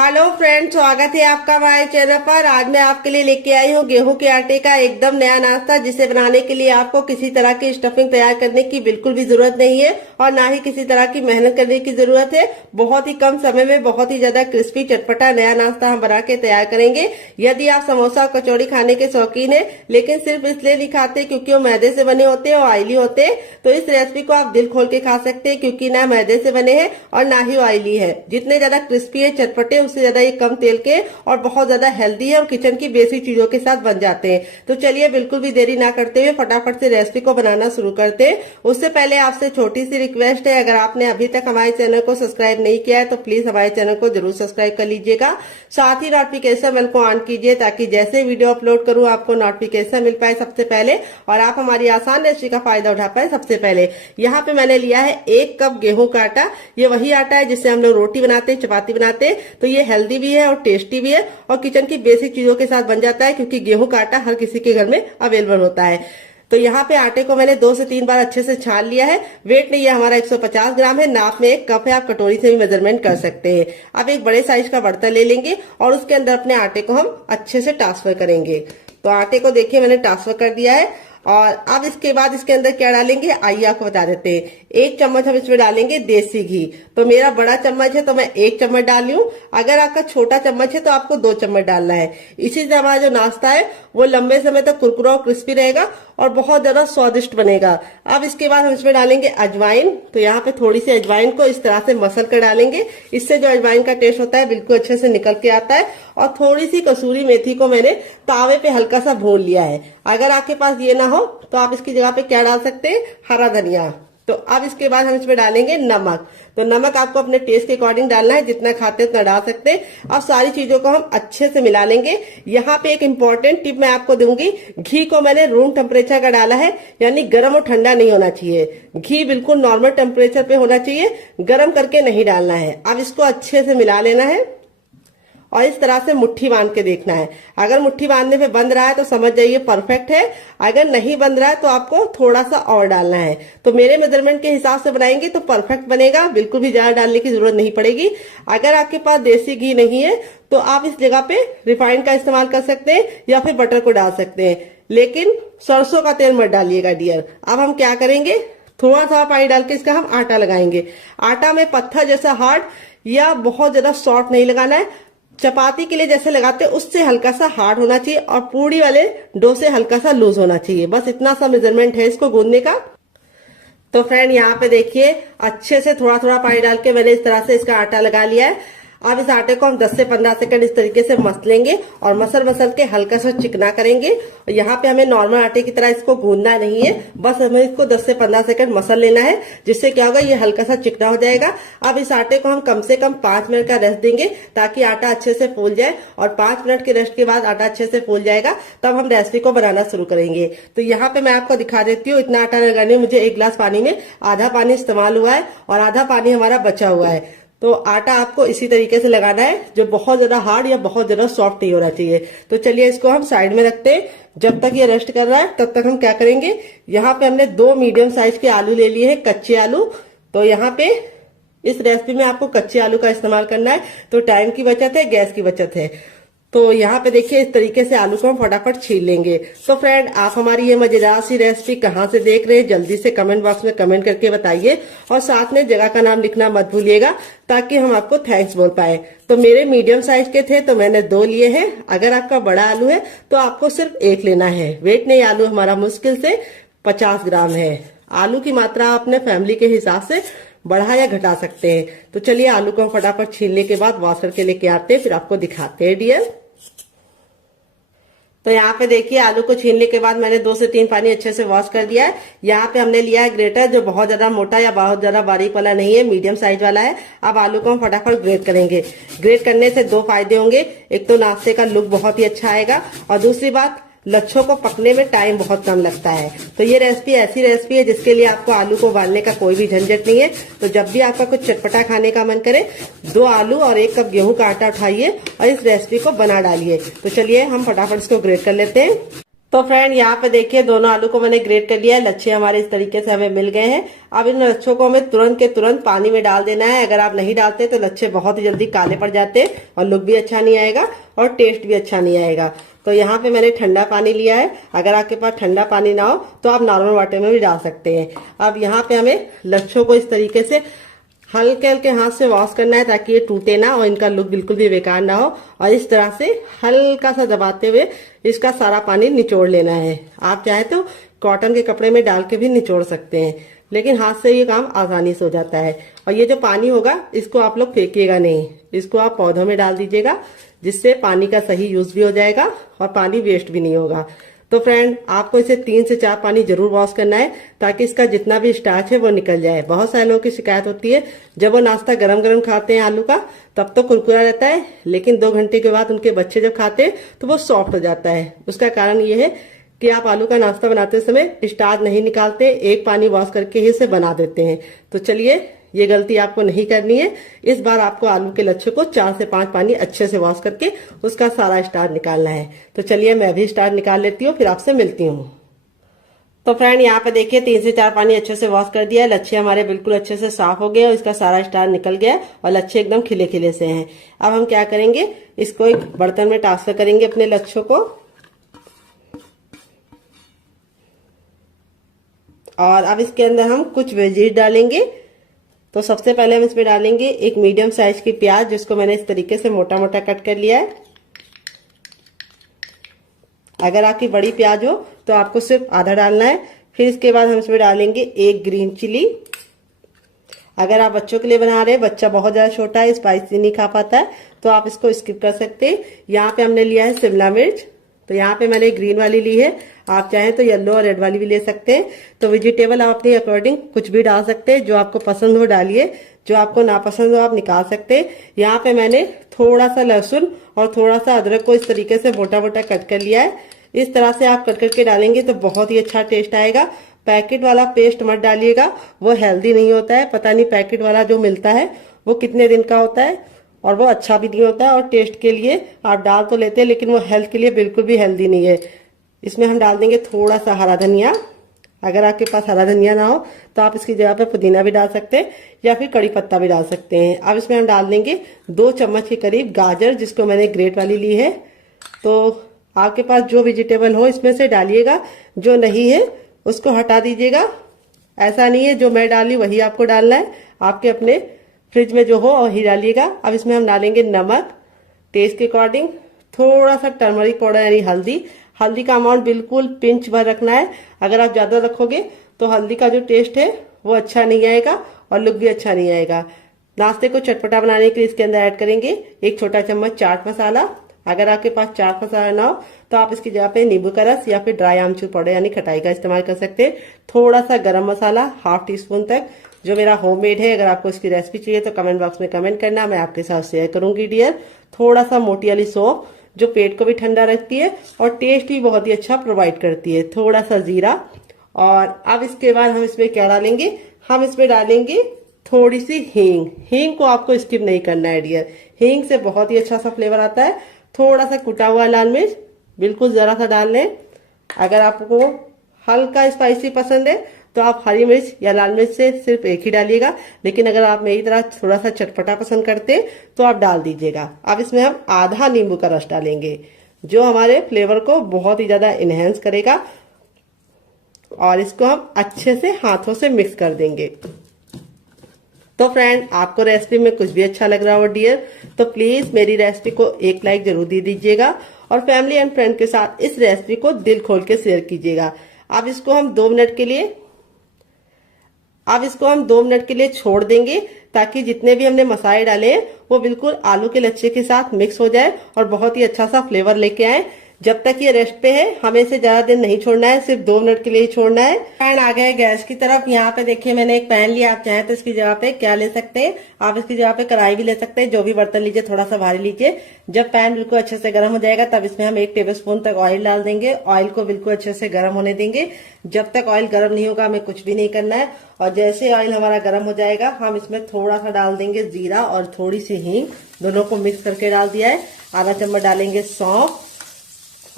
Hello friends, स्वागत है आपका हमारे चैनल पर। आज मैं आपके लिए लेके आई हूँ गेहूं के आटे का एकदम नया नाश्ता, जिसे बनाने के लिए आपको किसी तरह की स्टफिंग तैयार करने की बिल्कुल भी जरूरत नहीं है और ना ही किसी तरह की मेहनत करने की जरूरत है। बहुत ही कम समय में बहुत ही ज्यादा क्रिस्पी चटपटा नया नाश्ता हम बना के तैयार करेंगे। यदि आप समोसा और कचौड़ी खाने के शौकीन है लेकिन सिर्फ इसलिए नहीं खाते क्योंकि वो मैदे से बने होते हैं और ऑयली होते हैं, तो इस रेसिपी को आप दिल खोल के खा सकते हैं, क्योंकि ना मैदे से बने हैं और ना ही ऑयली है। जितने ज्यादा क्रिस्पी है चटपटे, उससे ज्यादा ये कम तेल के और बहुत ज्यादा हेल्दी है और किचन की बेसिक चीजों के साथ बन जाते हैं। तो चलिए बिल्कुल भी देरी ना करते हुए फटाफट से रेसिपी को बनाना शुरू करते हैं। उससे पहले आपसे छोटी सी रिक्वेस्ट है, अगर आपने अभी तक हमारे चैनल को सब्सक्राइब नहीं किया है तो प्लीज हमारे चैनल को जरूर सब्सक्राइब कर लीजिएगा। साथ ही नोटिफिकेशन बेल को ऑन कीजिए ताकि जैसे वीडियो अपलोड करूं आपको नोटिफिकेशन मिल पाए सबसे पहले और आप हमारी आसान रेसिपी का फायदा उठा पाए सबसे पहले। यहाँ पे मैंने लिया है 1 कप गेहूं का आटा। ये वही आटा है जिससे हम लोग रोटी बनाते हैं, चपाती बनाते हैं। तो ये हेल्दी भी है और टेस्टी भी है और किचन की बेसिक चीजों के साथ बन जाता है, क्योंकि गेहूं का आटा हर किसी के घर में अवेलेबल होता है। तो यहाँ पे आटे को मैंने 2 से 3 बार अच्छे से छान लिया है। वेट नहीं है हमारा 150 ग्राम है, नाप में 1 कप है, आप कटोरी से भी मेजरमेंट कर सकते हैं। अब एक बड़े साइज का बर्तन ले लेंगे और उसके अंदर अपने आटे को हम अच्छे से ट्रांसफर करेंगे। तो आटे को देखिए मैंने ट्रांसफर कर दिया है और अब इसके बाद इसके अंदर क्या डालेंगे आइए आपको बता देते हैं। 1 चम्मच हम इसमें डालेंगे देसी घी। तो मेरा बड़ा चम्मच है तो मैं 1 चम्मच डाल रही हूँ। अगर आपका छोटा चम्मच है तो आपको 2 चम्मच डालना है। इसी से हमारा जो नाश्ता है वो लंबे समय तक कुरकुरा और क्रिस्पी रहेगा और बहुत ज्यादा स्वादिष्ट बनेगा। अब इसके बाद हम इसमें डालेंगे अजवाइन। तो यहाँ पे थोड़ी सी अजवाइन को इस तरह से मसल कर डालेंगे। इससे जो अजवाइन का टेस्ट होता है बिल्कुल अच्छे से निकल के आता है। और थोड़ी सी कसूरी मेथी को मैंने तावे पे हल्का सा भून लिया है। अगर आपके पास ये ना हो तो आप इसकी जगह पे क्या डाल सकते हैं, हरा धनिया। तो अब इसके बाद हम इसमें डालेंगे नमक। तो नमक आपको अपने टेस्ट के अकॉर्डिंग डालना है, जितना खाते उतना डाल सकते हैं। अब सारी चीजों को हम अच्छे से मिला लेंगे। यहाँ पे एक इम्पोर्टेंट टिप मैं आपको दूंगी। घी को मैंने रूम टेम्परेचर का डाला है, यानी गर्म और ठंडा नहीं होना चाहिए। घी बिल्कुल नॉर्मल टेम्परेचर पे होना चाहिए, गर्म करके नहीं डालना है। अब इसको अच्छे से मिला लेना है और इस तरह से मुट्ठी बांध के देखना है। अगर मुट्ठी बांधने पे बंध रहा है तो समझ जाइए परफेक्ट है। अगर नहीं बंध रहा है तो आपको थोड़ा सा और डालना है। तो मेरे मेजरमेंट के हिसाब से बनाएंगे तो परफेक्ट बनेगा, बिल्कुल भी ज्यादा डालने की जरूरत नहीं पड़ेगी। अगर आपके पास देसी घी नहीं है तो आप इस जगह पे रिफाइंड का इस्तेमाल कर सकते हैं या फिर बटर को डाल सकते हैं, लेकिन सरसों का तेल मत डालिएगा डियर। अब हम क्या करेंगे, थोड़ा सा पानी डाल के इसका हम आटा लगाएंगे। आटा में पत्थर जैसा हार्ड या बहुत ज्यादा सॉफ्ट नहीं लगाना है। चपाती के लिए जैसे लगाते हैं उससे हल्का सा हार्ड होना चाहिए और पूड़ी वाले डो से हल्का सा लूज होना चाहिए। बस इतना सा मेजरमेंट है इसको गूंदने का। तो फ्रेंड यहाँ पे देखिए अच्छे से थोड़ा थोड़ा पानी डाल के मैंने इस तरह से इसका आटा लगा लिया है। अब इस आटे को हम 10 से 15 सेकंड इस तरीके से मसलेंगे और मसल के हल्का सा चिकना करेंगे। और यहाँ पे हमें नॉर्मल आटे की तरह इसको गूंदना नहीं है, बस हमें इसको 10 से 15 सेकंड मसल लेना है, जिससे क्या होगा ये हल्का सा चिकना हो जाएगा। अब इस आटे को हम कम से कम 5 मिनट का रेस्ट देंगे ताकि आटा अच्छे से फूल जाए और 5 मिनट के रेस्ट के बाद आटा अच्छे से फूल जाएगा तब हम रेसिपी को बनाना शुरू करेंगे। तो यहाँ पे मैं आपको दिखा देती हूँ। इतना आटा लगाने में मुझे 1 गिलास पानी में आधा पानी इस्तेमाल हुआ है और आधा पानी हमारा बचा हुआ है। तो आटा आपको इसी तरीके से लगाना है, जो बहुत ज्यादा हार्ड या बहुत ज्यादा सॉफ्ट नहीं होना चाहिए। तो चलिए इसको हम साइड में रखते हैं। जब तक ये रेस्ट कर रहा है तब तक हम क्या करेंगे, यहाँ पे हमने 2 मीडियम साइज के आलू ले लिए हैं, कच्चे आलू। तो यहाँ पे इस रेसिपी में आपको कच्चे आलू का इस्तेमाल करना है, तो टाइम की बचत है, गैस की बचत है। तो यहाँ पे देखिए इस तरीके से आलू को हम फटाफट छील लेंगे। तो फ्रेंड आप हमारी ये मजेदार सी रेसिपी कहाँ से देख रहे हैं जल्दी से कमेंट बॉक्स में कमेंट करके बताइए और साथ में जगह का नाम लिखना मत भूलिएगा ताकि हम आपको थैंक्स बोल पाए। तो मेरे मीडियम साइज के थे तो मैंने 2 लिए हैं। अगर आपका बड़ा आलू है तो आपको सिर्फ 1 लेना है। वेट नहीं, आलू हमारा मुश्किल से 50 ग्राम है। आलू की मात्रा आप अपने फैमिली के हिसाब से बढ़ा या घटा सकते हैं। तो चलिए आलू को हम फटाफट छीलने के बाद वॉशर के लेके आते हैं, फिर आपको दिखाते हैं डियर। तो यहाँ पे देखिए आलू को छीलने के बाद मैंने 2 से 3 पानी अच्छे से वॉश कर दिया है। यहाँ पे हमने लिया है ग्रेटर, जो बहुत ज्यादा मोटा या बहुत ज्यादा बारीक वाला नहीं है, मीडियम साइज वाला है। अब आलू को हम फटाफट ग्रेट करेंगे। ग्रेट करने से 2 फायदे होंगे। एक तो नाश्ते का लुक बहुत ही अच्छा आएगा और दूसरी बात लच्छों को पकने में टाइम बहुत कम लगता है। तो ये रेसिपी ऐसी रेसिपी है जिसके लिए आपको आलू को उबालने का कोई भी झंझट नहीं है। तो जब भी आपका कुछ चटपटा खाने का मन करे 2 आलू और 1 कप गेहूं का आटा उठाइए और इस रेसिपी को बना डालिए। तो चलिए हम फटाफट इसको ग्रेट कर लेते हैं। तो फ्रेंड यहाँ पे देखिए दोनों आलू को मैंने ग्रेट कर लिया है। लच्छे हमारे इस तरीके से हमें मिल गए हैं। अब इन लच्छों को हमें तुरंत के तुरंत पानी में डाल देना है। अगर आप नहीं डालते तो लच्छे बहुत ही जल्दी काले पड़ जाते हैं और लुक भी अच्छा नहीं आएगा और टेस्ट भी अच्छा नहीं आएगा। तो यहाँ पे मैंने ठंडा पानी लिया है। अगर आपके पास ठंडा पानी ना हो तो आप नॉर्मल वाटर में भी डाल सकते हैं। अब यहाँ पे हमें लच्छों को इस तरीके से हल्के हल्के हाथ से वॉश करना है ताकि ये टूटे ना और इनका लुक बिल्कुल भी बेकार ना हो। और इस तरह से हल्का सा दबाते हुए इसका सारा पानी निचोड़ लेना है। आप चाहे तो कॉटन के कपड़े में डाल के भी निचोड़ सकते हैं, लेकिन हाथ से ये काम आसानी से हो जाता है। और ये जो पानी होगा इसको आप लोग फेंकिएगा नहीं, इसको आप पौधों में डाल दीजिएगा, जिससे पानी का सही यूज भी हो जाएगा और पानी वेस्ट भी नहीं होगा। तो फ्रेंड आपको इसे 3 से 4 पानी जरूर वॉश करना है ताकि इसका जितना भी स्टार्च है वो निकल जाए। बहुत सारे लोगों की शिकायत होती है जब वो नाश्ता गरम गरम खाते हैं आलू का तब तो कुरकुरा रहता है, लेकिन 2 घंटे के बाद उनके बच्चे जब खाते हैं तो वो सॉफ्ट हो जाता है। उसका कारण ये है कि आप आलू का नाश्ता बनाते समय स्टार्च नहीं निकालते, एक पानी वॉश करके ही इसे बना देते हैं। तो चलिए ये गलती आपको नहीं करनी है। इस बार आपको आलू के लच्छे को 4 से 5 पानी अच्छे से वॉश करके उसका सारा स्टार्च निकालना है। तो चलिए मैं भी स्टार्च निकाल लेती हूँ, फिर आपसे मिलती हूँ। तो फ्रेंड यहाँ पे देखिए 3 से 4 पानी अच्छे से वॉश कर दिया है। लच्छे हमारे बिल्कुल अच्छे से साफ हो गए और इसका सारा स्टार्च निकल गया और लच्छे एकदम खिले खिले से हैं। अब हम क्या करेंगे, इसको एक बर्तन में ट्रांसफर करेंगे अपने लच्छों को। और अब इसके अंदर हम कुछ वेजीज डालेंगे। तो सबसे पहले हम इसमें डालेंगे एक मीडियम साइज की प्याज, जिसको मैंने इस तरीके से मोटा मोटा कट कर लिया है। अगर आपकी बड़ी प्याज हो तो आपको सिर्फ आधा डालना है। फिर इसके बाद हम इसमें डालेंगे एक ग्रीन चिली। अगर आप बच्चों के लिए बना रहे हैं, बच्चा बहुत ज्यादा छोटा है, स्पाइसी नहीं खा पाता है, तो आप इसको स्किप कर सकते हैं। यहाँ पे हमने लिया है शिमला मिर्च। तो यहाँ पे मैंने ग्रीन वाली ली है, आप चाहें तो येलो और रेड वाली भी ले सकते हैं। तो वेजिटेबल आप अपने अकॉर्डिंग कुछ भी डाल सकते हैं, जो आपको पसंद हो डालिए, जो आपको नापसंद हो आप निकाल सकते हैं। यहाँ पे मैंने थोड़ा सा लहसुन और थोड़ा सा अदरक को इस तरीके से मोटा मोटा कट कर लिया है। इस तरह से आप कट करके डालेंगे तो बहुत ही अच्छा टेस्ट आएगा। पैकेट वाला पेस्ट मत डालिएगा, वो हेल्दी नहीं होता है। पता नहीं पैकेट वाला जो मिलता है वो कितने दिन का होता है और वो अच्छा भी नहीं होता है। और टेस्ट के लिए आप डाल तो लेते हैं, लेकिन वो हेल्थ के लिए बिल्कुल भी हेल्दी नहीं है। इसमें हम डाल देंगे थोड़ा सा हरा धनिया। अगर आपके पास हरा धनिया ना हो तो आप इसकी जगह पे पुदीना भी डाल सकते हैं या फिर कड़ी पत्ता भी डाल सकते हैं। अब इसमें हम डाल देंगे 2 चम्मच के करीब गाजर, जिसको मैंने ग्रेट वाली ली है। तो आपके पास जो वेजिटेबल हो इसमें से डालिएगा, जो नहीं है उसको हटा दीजिएगा। ऐसा नहीं है जो मैं डाली वही आपको डालना है, आपके अपने फ्रिज में जो हो वही डालिएगा। अब इसमें हम डालेंगे नमक टेस्ट के अकॉर्डिंग, थोड़ा सा टर्मरिक पाउडर यानी हल्दी। हल्दी का अमाउंट बिल्कुल पिंच भर रखना है। अगर आप ज्यादा रखोगे तो हल्दी का जो टेस्ट है वो अच्छा नहीं आएगा और लुक भी अच्छा नहीं आएगा। नाश्ते को चटपटा बनाने के लिए इसके अंदर ऐड करेंगे 1 छोटा चम्मच चाट मसाला। अगर आपके पास चाट मसाला ना हो तो आप इसकी जगह पे नींबू का रस या फिर ड्राई आमचूर पाउडर यानी खटाई का इस्तेमाल कर सकते हैं। थोड़ा सा गरम मसाला 1/2 टीस्पून तक, जो मेरा होममेड है। अगर आपको इसकी रेसिपी चाहिए तो कमेंट बॉक्स में कमेंट करना, मैं आपके साथ शेयर करूंगी डियर। थोड़ा सा मोटी वाली सौंफ, जो पेट को भी ठंडा रखती है और टेस्ट भी बहुत ही अच्छा प्रोवाइड करती है। थोड़ा सा जीरा। और अब इसके बाद हम इसमें क्या डालेंगे, हम इसमें डालेंगे थोड़ी सी हींग। हींग को आपको स्किप नहीं करना है डियर, हींग से बहुत ही अच्छा सा फ्लेवर आता है। थोड़ा सा कुटा हुआ लाल मिर्च, बिल्कुल जरा सा डाल लें। अगर आपको हल्का स्पाइसी पसंद है तो आप हरी मिर्च या लाल मिर्च से सिर्फ एक ही डालिएगा, लेकिन अगर आप मेरी तरह थोड़ा सा चटपटा पसंद करते हैं तो आप डाल दीजिएगा। अब इसमें हम आधा नींबू का रस डालेंगे, जो हमारे फ्लेवर को बहुत ही ज्यादा इनहेंस करेगा। और इसको हम अच्छे से हाथों से मिक्स कर देंगे। तो फ्रेंड आपको रेसिपी में कुछ भी अच्छा लग रहा हो डियर, तो प्लीज मेरी रेसिपी को एक लाइक जरूर दे दीजिएगा और फैमिली एंड फ्रेंड के साथ इस रेसिपी को दिल खोल के शेयर कीजिएगा। अब इसको हम 2 मिनट के लिए छोड़ देंगे, ताकि जितने भी हमने मसाले डाले हैं वो बिल्कुल आलू के लच्छे के साथ मिक्स हो जाए और बहुत ही अच्छा सा फ्लेवर लेके आए। जब तक ये रेस्ट पे है हमें इसे ज्यादा देर नहीं छोड़ना है, सिर्फ 2 मिनट के लिए ही छोड़ना है। पैन आ गया है गैस की तरफ। यहाँ पे देखिए मैंने एक पैन लिया, आप चाहें तो इसकी जगह पे क्या ले सकते हैं, आप इसकी जगह पे कढ़ाई भी ले सकते हैं। जो भी बर्तन लीजिए थोड़ा सा भारी लीजिए। जब पैन बिल्कुल अच्छे से गर्म हो जाएगा तब इसमें हम 1 टेबलस्पून तक ऑयल डाल देंगे। ऑयल को बिल्कुल अच्छे से गर्म होने देंगे। जब तक ऑयल गर्म नहीं होगा हमें कुछ भी नहीं करना है। और जैसे ऑयल हमारा गर्म हो जाएगा हम इसमें थोड़ा सा डाल देंगे जीरा और थोड़ी सी हींग, दोनों को मिक्स करके डाल दिया है। आधा चम्मच डालेंगे सौंफ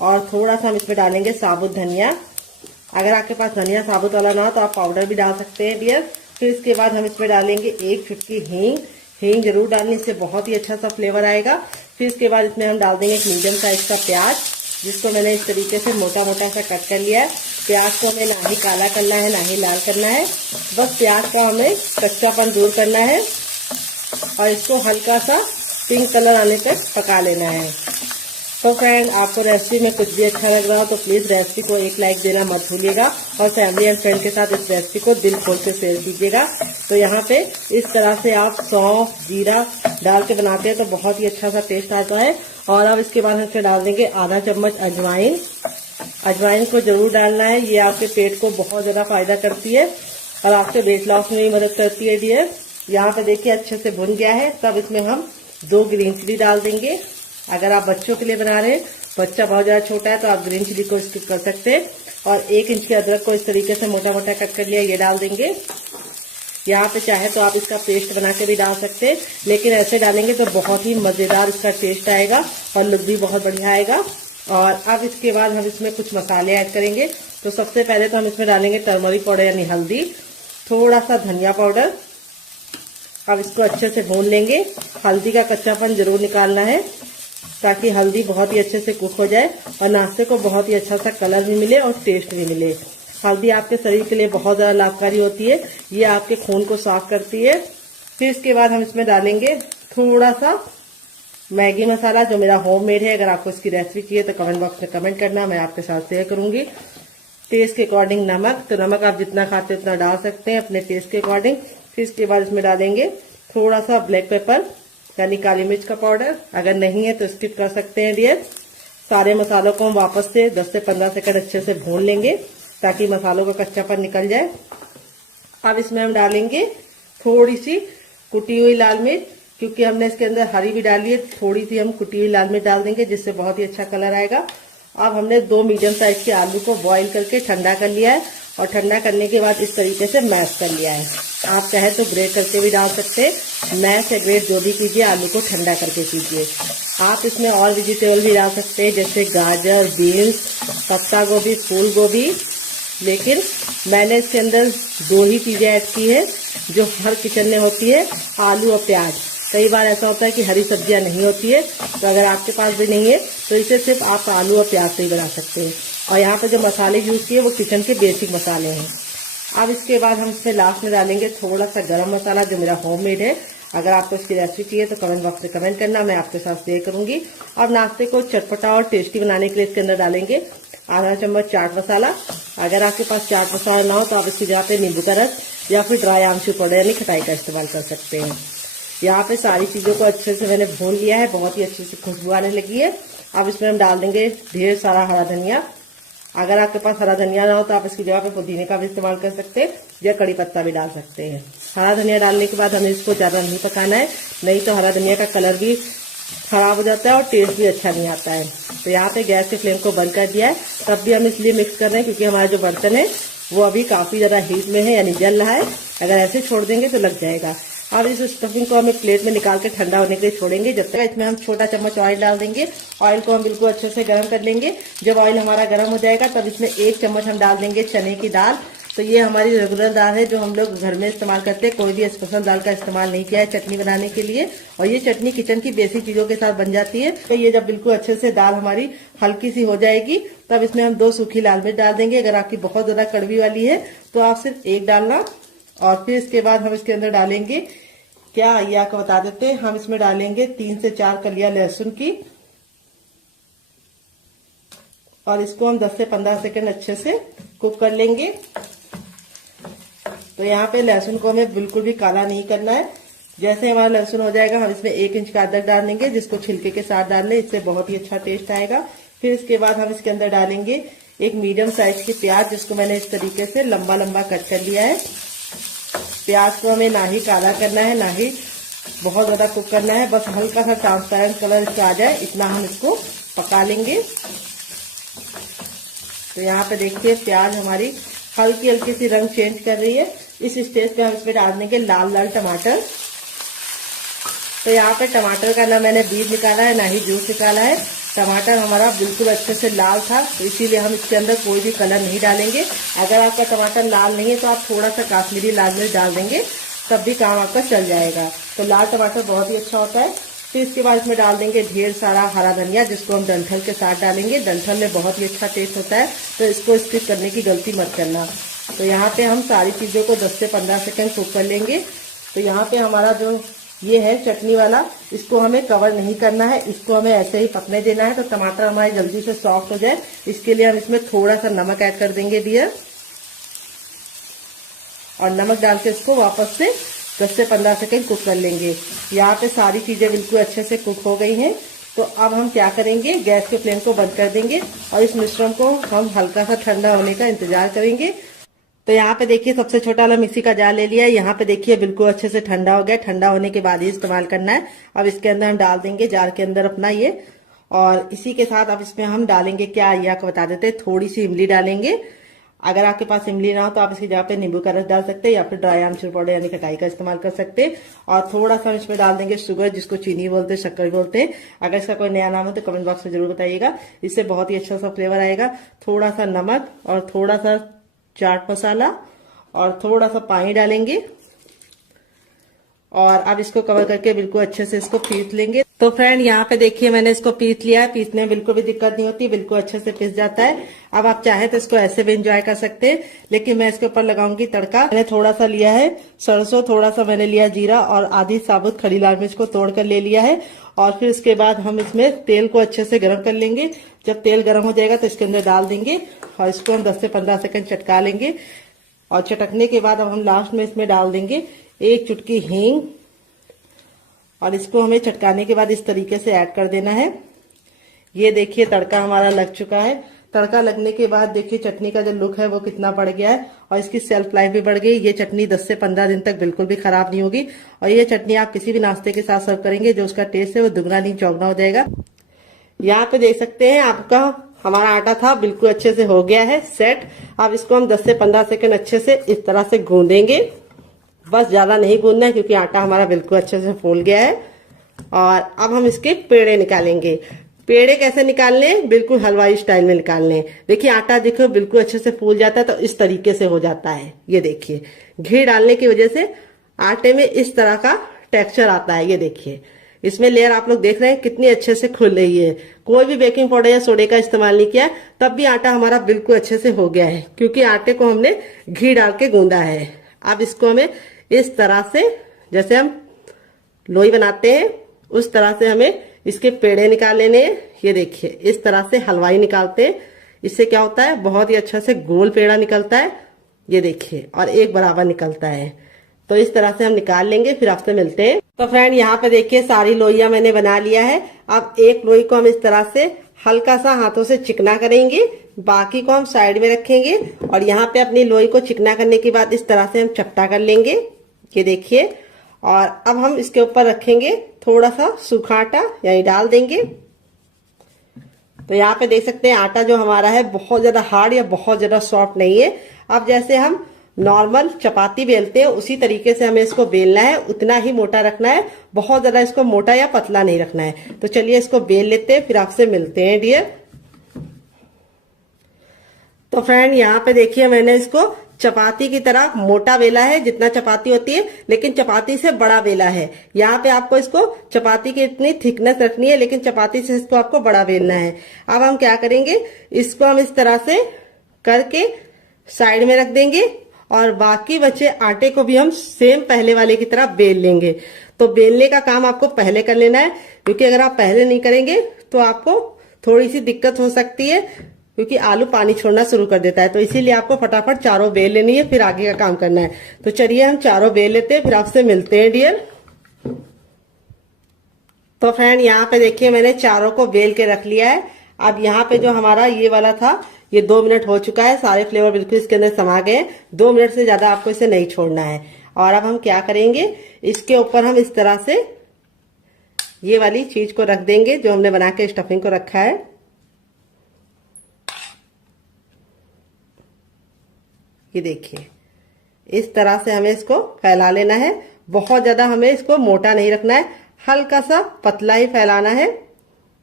और थोड़ा सा हम इसमें डालेंगे साबुत धनिया। अगर आपके पास धनिया साबुत वाला ना हो तो आप पाउडर भी डाल सकते हैं डियर। फिर इसके बाद हम इसमें डालेंगे 1 चुटकी हींग। हींग जरूर डालनी, इससे बहुत ही अच्छा सा फ्लेवर आएगा। फिर इसके बाद इसमें हम डाल देंगे एक मीडियम साइज का प्याज, जिसको मैंने इस तरीके से मोटा मोटा सा कट कर लिया है। प्याज को हमें ना ही काला करना है ना ही लाल करना है, बस प्याज का हमें कच्चापन दूर करना है और इसको हल्का सा पिंक कलर आने तक पका लेना है। तो फ्रेंड, आपको रेसिपी में कुछ भी अच्छा लग रहा हो तो प्लीज रेसिपी को एक लाइक देना मत भूलिएगा और फैमिली एंड फ्रेंड के साथ इस रेसिपी को दिल खोल से शेयर कीजिएगा। तो यहाँ पे इस तरह से आप सौंफ जीरा डाल के बनाते हैं तो बहुत ही अच्छा सा टेस्ट आता है। और अब इसके बाद हम इसमें डाल देंगे आधा चम्मच अजवाइन। अजवाइन को जरूर डालना है, ये आपके पेट को बहुत ज्यादा फायदा करती है और आपके वेट लॉस में भी मदद करती है डियर। यहाँ पे देखिए अच्छे से भुन गया है। तब इसमें हम 2 ग्रीन चिली डाल देंगे। अगर आप बच्चों के लिए बना रहे हैं, बच्चा बहुत ज्यादा छोटा है तो आप ग्रीन चिली को स्किप कर सकते हैं। और 1 इंच के अदरक को इस तरीके से मोटा मोटा कट कर लिया, ये डाल देंगे। यहाँ पे चाहे तो आप इसका पेस्ट बना के भी डाल सकते हैं, लेकिन ऐसे डालेंगे तो बहुत ही मजेदार इसका टेस्ट आएगा और लुक भी बहुत बढ़िया आएगा। और अब इसके बाद हम इसमें कुछ मसाले ऐड करेंगे। तो सबसे पहले तो हम इसमें डालेंगे टर्मरिक पाउडर यानी हल्दी, थोड़ा सा धनिया पाउडर। अब इसको अच्छे से भून लेंगे। हल्दी का कच्चापन जरूर निकालना है ताकि हल्दी बहुत ही अच्छे से कुक हो जाए और नाश्ते को बहुत ही अच्छा सा कलर भी मिले और टेस्ट भी मिले। हल्दी आपके शरीर के लिए बहुत ज्यादा लाभकारी होती है, ये आपके खून को साफ करती है। फिर इसके बाद हम इसमें डालेंगे थोड़ा सा मैगी मसाला, जो मेरा होममेड है। अगर आपको इसकी रेसिपी चाहिए तो कमेंट बॉक्स में कमेंट करना, मैं आपके साथ शेयर करूंगी। टेस्ट के अकॉर्डिंग नमक, तो नमक आप जितना खाते हैं उतना डाल सकते हैं अपने टेस्ट के अकॉर्डिंग। फिर इसके बाद इसमें डालेंगे थोड़ा सा ब्लैक पेपर यानी काली मिर्च का पाउडर। अगर नहीं है तो स्किप कर सकते हैं डियर। सारे मसालों को हम वापस से 10 से 15 सेकंड अच्छे से भून लेंगे ताकि मसालों का कच्चापन निकल जाए। अब इसमें हम डालेंगे थोड़ी सी कुटी हुई लाल मिर्च, क्योंकि हमने इसके अंदर हरी भी डाली है, थोड़ी सी हम कुटी हुई लाल मिर्च डाल देंगे जिससे बहुत ही अच्छा कलर आएगा। अब हमने 2 मीडियम साइज के आलू को बॉईल करके ठंडा कर लिया है और ठंडा करने के बाद इस तरीके से मैश कर लिया है। आप चाहे तो ग्रेट करके भी डाल सकते हैं, मैश या ग्रेट जो भी कीजिए, आलू को ठंडा करके कीजिए। आप इसमें और वेजिटेबल भी डाल सकते हैं जैसे गाजर, बीन्स, पत्ता गोभी, फूल गोभी, लेकिन मैंने इसके अंदर 2 ही चीजें ऐड की है जो हर किचन में होती है, आलू और प्याज। कई बार ऐसा होता है कि हरी सब्जियां नहीं होती है, तो अगर आपके पास भी नहीं है तो इसे सिर्फ आप आलू और प्याज से ही बना सकते हैं। और यहाँ पे जो मसाले यूज किए वो किचन के बेसिक मसाले हैं। अब इसके बाद हम इसमें लास्ट में डालेंगे थोड़ा सा गरम मसाला, जो मेरा होममेड है। अगर आपको इसकी रेसिपी चाहिए तो कमेंट बॉक्स में कमेंट करना, मैं आपके साथ शेयर करूंगी। अब नाश्ते को चटपटा और टेस्टी बनाने के लिए इसके अंदर डालेंगे आधा चम्मच चाट मसाला। अगर आपके पास चाट मसाला ना हो तो आप इसकी जगह पे नींबू का रस या फिर ड्राई आमचूर पाउडर यानी खटाई का इस्तेमाल कर सकते हैं। यहाँ पे सारी चीजों को अच्छे से मैंने भून लिया है, बहुत ही अच्छी सी खुशबू आने लगी है। अब इसमें हम डाल देंगे ढेर सारा हरा धनिया। अगर आपके पास हरा धनिया ना हो तो आप इसकी जगह पे पुदीने का भी इस्तेमाल कर सकते हैं या कड़ी पत्ता भी डाल सकते हैं। हरा धनिया डालने के बाद हमें इसको ज्यादा नहीं पकाना है, नहीं तो हरा धनिया का कलर भी खराब हो जाता है और टेस्ट भी अच्छा नहीं आता है। तो यहाँ पे गैस के फ्लेम को बंद कर दिया है, तब भी हम इसलिए मिक्स कर रहे हैं क्योंकि हमारा जो बर्तन है वो अभी काफी ज्यादा हीट में है यानी जल रहा है। अगर ऐसे छोड़ देंगे तो लग जाएगा। अब इस स्टफिंग को हम एक प्लेट में निकाल के ठंडा होने के लिए छोड़ेंगे। जब तक इसमें हम छोटा चम्मच ऑयल डाल देंगे। ऑयल को हम बिल्कुल अच्छे से गर्म कर लेंगे। जब ऑयल हमारा गर्म हो जाएगा तब इसमें 1 चम्मच हम डाल देंगे चने की दाल। तो ये हमारी रेगुलर दाल है जो हम लोग घर में इस्तेमाल करते हैं, कोई भी स्पेशल दाल का इस्तेमाल नहीं किया है चटनी बनाने के लिए। और ये चटनी किचन की बेसिक चीजों के साथ बन जाती है। तो ये जब बिल्कुल अच्छे से दाल हमारी हल्की सी हो जाएगी तब इसमें हम 2 सूखी लाल मिर्च डाल देंगे। अगर आपकी बहुत ज्यादा कड़वी वाली है तो आप सिर्फ 1 डालना। और फिर इसके बाद हम इसके अंदर डालेंगे, क्या ये आपको बता देते हैं, हम इसमें डालेंगे 3 से 4 कलियां लहसुन की और इसको हम 10 से 15 सेकंड अच्छे से कुक कर लेंगे। तो यहाँ पे लहसुन को हमें बिल्कुल भी काला नहीं करना है। जैसे हमारा लहसुन हो जाएगा हम इसमें 1 इंच का अदरक डाल देंगे जिसको छिलके के साथ डाल लें, इससे बहुत ही अच्छा टेस्ट आएगा। फिर इसके बाद हम इसके अंदर डालेंगे एक मीडियम साइज की प्याज जिसको मैंने इस तरीके से लंबा लंबा कट कर लिया है। प्याज को हमें ना ही काला करना है ना ही बहुत ज्यादा कुक करना है, बस हल्का सा ट्रांसपेरेंट कलर इसका आ जाए इतना हम इसको पका लेंगे। तो यहाँ पे देखिए प्याज हमारी हल्की हल्की सी रंग चेंज कर रही है। इस स्टेज पे हम इसमें डाल देंगे लाल लाल टमाटर। तो यहाँ पे टमाटर का ना मैंने बीज निकाला है ना ही जूस निकाला है, टमाटर हमारा बिल्कुल अच्छे से लाल था, तो इसीलिए हम इसके अंदर कोई भी कलर नहीं डालेंगे। अगर आपका टमाटर लाल नहीं है तो आप थोड़ा सा काश्मीरी लाल मिर्च डाल देंगे, तब भी काम आपका चल जाएगा। तो लाल टमाटर बहुत ही अच्छा होता है। फिर इसके बाद इसमें डाल देंगे ढेर सारा हरा धनिया, जिसको हम डंठल के साथ डालेंगे। डंठल में बहुत ही अच्छा टेस्ट होता है, तो इसको स्किप करने की गलती मत करना। तो यहाँ पे हम सारी चीज़ों को 10 से 15 सेकंड कुक कर लेंगे। तो यहाँ पे हमारा जो ये है चटनी वाला, इसको हमें कवर नहीं करना है, इसको हमें ऐसे ही पकने देना है। तो टमाटर हमारे जल्दी से सॉफ्ट हो जाए, इसके लिए हम इसमें थोड़ा सा नमक ऐड कर देंगे डियर, और नमक डाल के इसको वापस से 10 से 15 सेकंड कुक कर लेंगे। यहाँ पे सारी चीजें बिल्कुल अच्छे से कुक हो गई हैं। तो अब हम क्या करेंगे, गैस के फ्लेम को बंद कर देंगे और इस मिश्रण को हम हल्का सा ठंडा होने का इंतजार करेंगे। तो यहाँ पे देखिए सबसे छोटा वाला मिक्सी का जार ले लिया है। यहाँ पे देखिए बिल्कुल अच्छे से ठंडा हो गया। ठंडा होने के बाद ही इस्तेमाल करना है। अब इसके अंदर हम डाल देंगे जार के अंदर अपना ये, और इसी के साथ अब इसमें हम डालेंगे क्या, ये आपको बता देते हैं, थोड़ी सी इमली डालेंगे। अगर आपके पास इमली ना हो तो आप इसकी जगह पे नींबू का रस डाल सकते हैं, या फिर ड्राई आमचूर पाउडर यानी खटाई का इस्तेमाल कर सकते हैं। और थोड़ा सा इसमें डाल देंगे शुगर, जिसको चीनी बोलते हैं, शक्कर बोलते हैं। अगर इसका कोई नया नाम हो तो कमेंट बॉक्स में जरूर बताइएगा, इससे बहुत ही अच्छा सा फ्लेवर आएगा। थोड़ा सा नमक और थोड़ा सा चाट मसाला और थोड़ा सा पानी डालेंगे, और अब इसको कवर करके बिल्कुल अच्छे से इसको पीस लेंगे। तो फ्रेंड यहाँ पे देखिए मैंने इसको पीस लिया है। पीसने में बिल्कुल भी दिक्कत नहीं होती, बिल्कुल अच्छे से पीस जाता है। अब आप चाहे तो इसको ऐसे भी एंजॉय कर सकते हैं, लेकिन मैं इसके ऊपर लगाऊंगी तड़का। मैंने थोड़ा सा लिया है सरसों, थोड़ा सा मैंने लिया जीरा, और आधी साबुत खड़ी लाल मिर्च को तोड़ कर ले लिया है। और फिर इसके बाद हम इसमें तेल को अच्छे से गर्म कर लेंगे। जब तेल गर्म हो जाएगा तो इसके अंदर डाल देंगे, और इसको हम 10 से 15 सेकंड चटका लेंगे। और चटकने के बाद अब हम लास्ट में इसमें डाल देंगे 1 चुटकी हींग, और इसको हमें चटकाने के बाद इस तरीके से ऐड कर देना है। ये देखिए तड़का हमारा लग चुका है। तड़का लगने के बाद देखिए चटनी का जो लुक है वो कितना बढ़ गया है, और इसकी सेल्फ लाइफ भी बढ़ गई। ये चटनी 10 से 15 दिन तक बिल्कुल भी खराब नहीं होगी, और ये चटनी आप किसी भी नाश्ते के साथ सर्व करेंगे, जो उसका टेस्ट है वो दुगना नहीं चौगना हो जाएगा। यहाँ पे देख सकते हैं आपका हमारा आटा था बिल्कुल अच्छे से हो गया है सेट। अब इसको हम 10 से 15 सेकंड अच्छे से इस तरह से गूंदेंगे, बस ज्यादा नहीं गूंदना है क्योंकि आटा हमारा बिल्कुल अच्छे से फूल गया है। और अब हम इसके पेड़े निकालेंगे। पेड़े कैसे निकालने, बिल्कुल हलवाई स्टाइल में निकालने। देखिए आटा देखो बिल्कुल अच्छे से फूल जाता है, तो इस तरीके से हो जाता है। ये देखिए घी डालने की वजह से आटे में इस तरह का टेक्सचर आता है। ये देखिए इसमें लेयर आप लोग देख रहे हैं कितनी अच्छे से खुल रही है। कोई भी बेकिंग पाउडर या सोडे का इस्तेमाल नहीं किया, तब भी आटा हमारा बिल्कुल अच्छे से हो गया है, क्योंकि आटे को हमने घी डाल के गूंदा है। अब इसको हमें इस तरह से, जैसे हम लोई बनाते हैं उस तरह से हमें इसके पेड़े निकाल लेने हैं। ये देखिए इस तरह से हलवाई निकालते हैं। इससे क्या होता है, बहुत ही अच्छा से गोल पेड़ा निकलता है। ये देखिए, और एक बराबर निकलता है। तो इस तरह से हम निकाल लेंगे, फिर आपसे मिलते हैं। तो फ्रेंड यहाँ पे देखिए सारी लोइयां मैंने बना लिया है। अब एक लोई को हम इस तरह से हल्का सा हाथों से चिकना करेंगे, बाकी को हम साइड में रखेंगे। और यहाँ पे अपनी लोई को चिकना करने के बाद इस तरह से हम चपटा कर लेंगे। ये देखिए, और अब हम इसके ऊपर रखेंगे थोड़ा सा सूखा आटा, यही डाल देंगे। तो यहाँ पे देख सकते हैं आटा जो हमारा है बहुत ज्यादा हार्ड या बहुत ज्यादा सॉफ्ट नहीं है। अब जैसे हम नॉर्मल चपाती बेलते हैं उसी तरीके से हमें इसको बेलना है, उतना ही मोटा रखना है, बहुत ज्यादा इसको मोटा या पतला नहीं रखना है। तो चलिए इसको बेल लेते हैं, फिर आपसे मिलते हैं डियर। तो फ्रेंड यहाँ पे देखिए मैंने इसको चपाती की तरह मोटा बेला है, जितना चपाती होती है, लेकिन चपाती से बड़ा बेला है। यहाँ पे आपको इसको चपाती की इतनी थिकनेस रखनी है, लेकिन चपाती से इसको आपको बड़ा बेलना है। अब हम क्या करेंगे, इसको हम इस तरह से करके साइड में रख देंगे, और बाकी बचे आटे को भी हम सेम पहले वाले की तरह बेल लेंगे। तो बेलने का काम आपको पहले कर लेना है, क्योंकि अगर आप पहले नहीं करेंगे तो आपको थोड़ी सी दिक्कत हो सकती है, क्योंकि आलू पानी छोड़ना शुरू कर देता है। तो इसीलिए आपको फटाफट चारों बेल लेनी है, फिर आगे का काम करना है। तो चलिए हम चारों बेल लेते हैं, फिर आपसे मिलते हैं डियर। तो फ्रेंड यहाँ पे देखिए मैंने चारों को बेल के रख लिया है। अब यहाँ पे जो हमारा ये वाला था, ये 2 मिनट हो चुका है, सारे फ्लेवर बिल्कुल इसके अंदर समा गए। 2 मिनट से ज्यादा आपको इसे नहीं छोड़ना है। और अब हम क्या करेंगे, इसके ऊपर हम इस तरह से ये वाली चीज को रख देंगे जो हमने बना के स्टफिंग को रखा है। ये देखिए इस तरह से हमें इसको फैला लेना है। बहुत ज्यादा हमें इसको मोटा नहीं रखना है, हल्का सा पतला ही फैलाना है।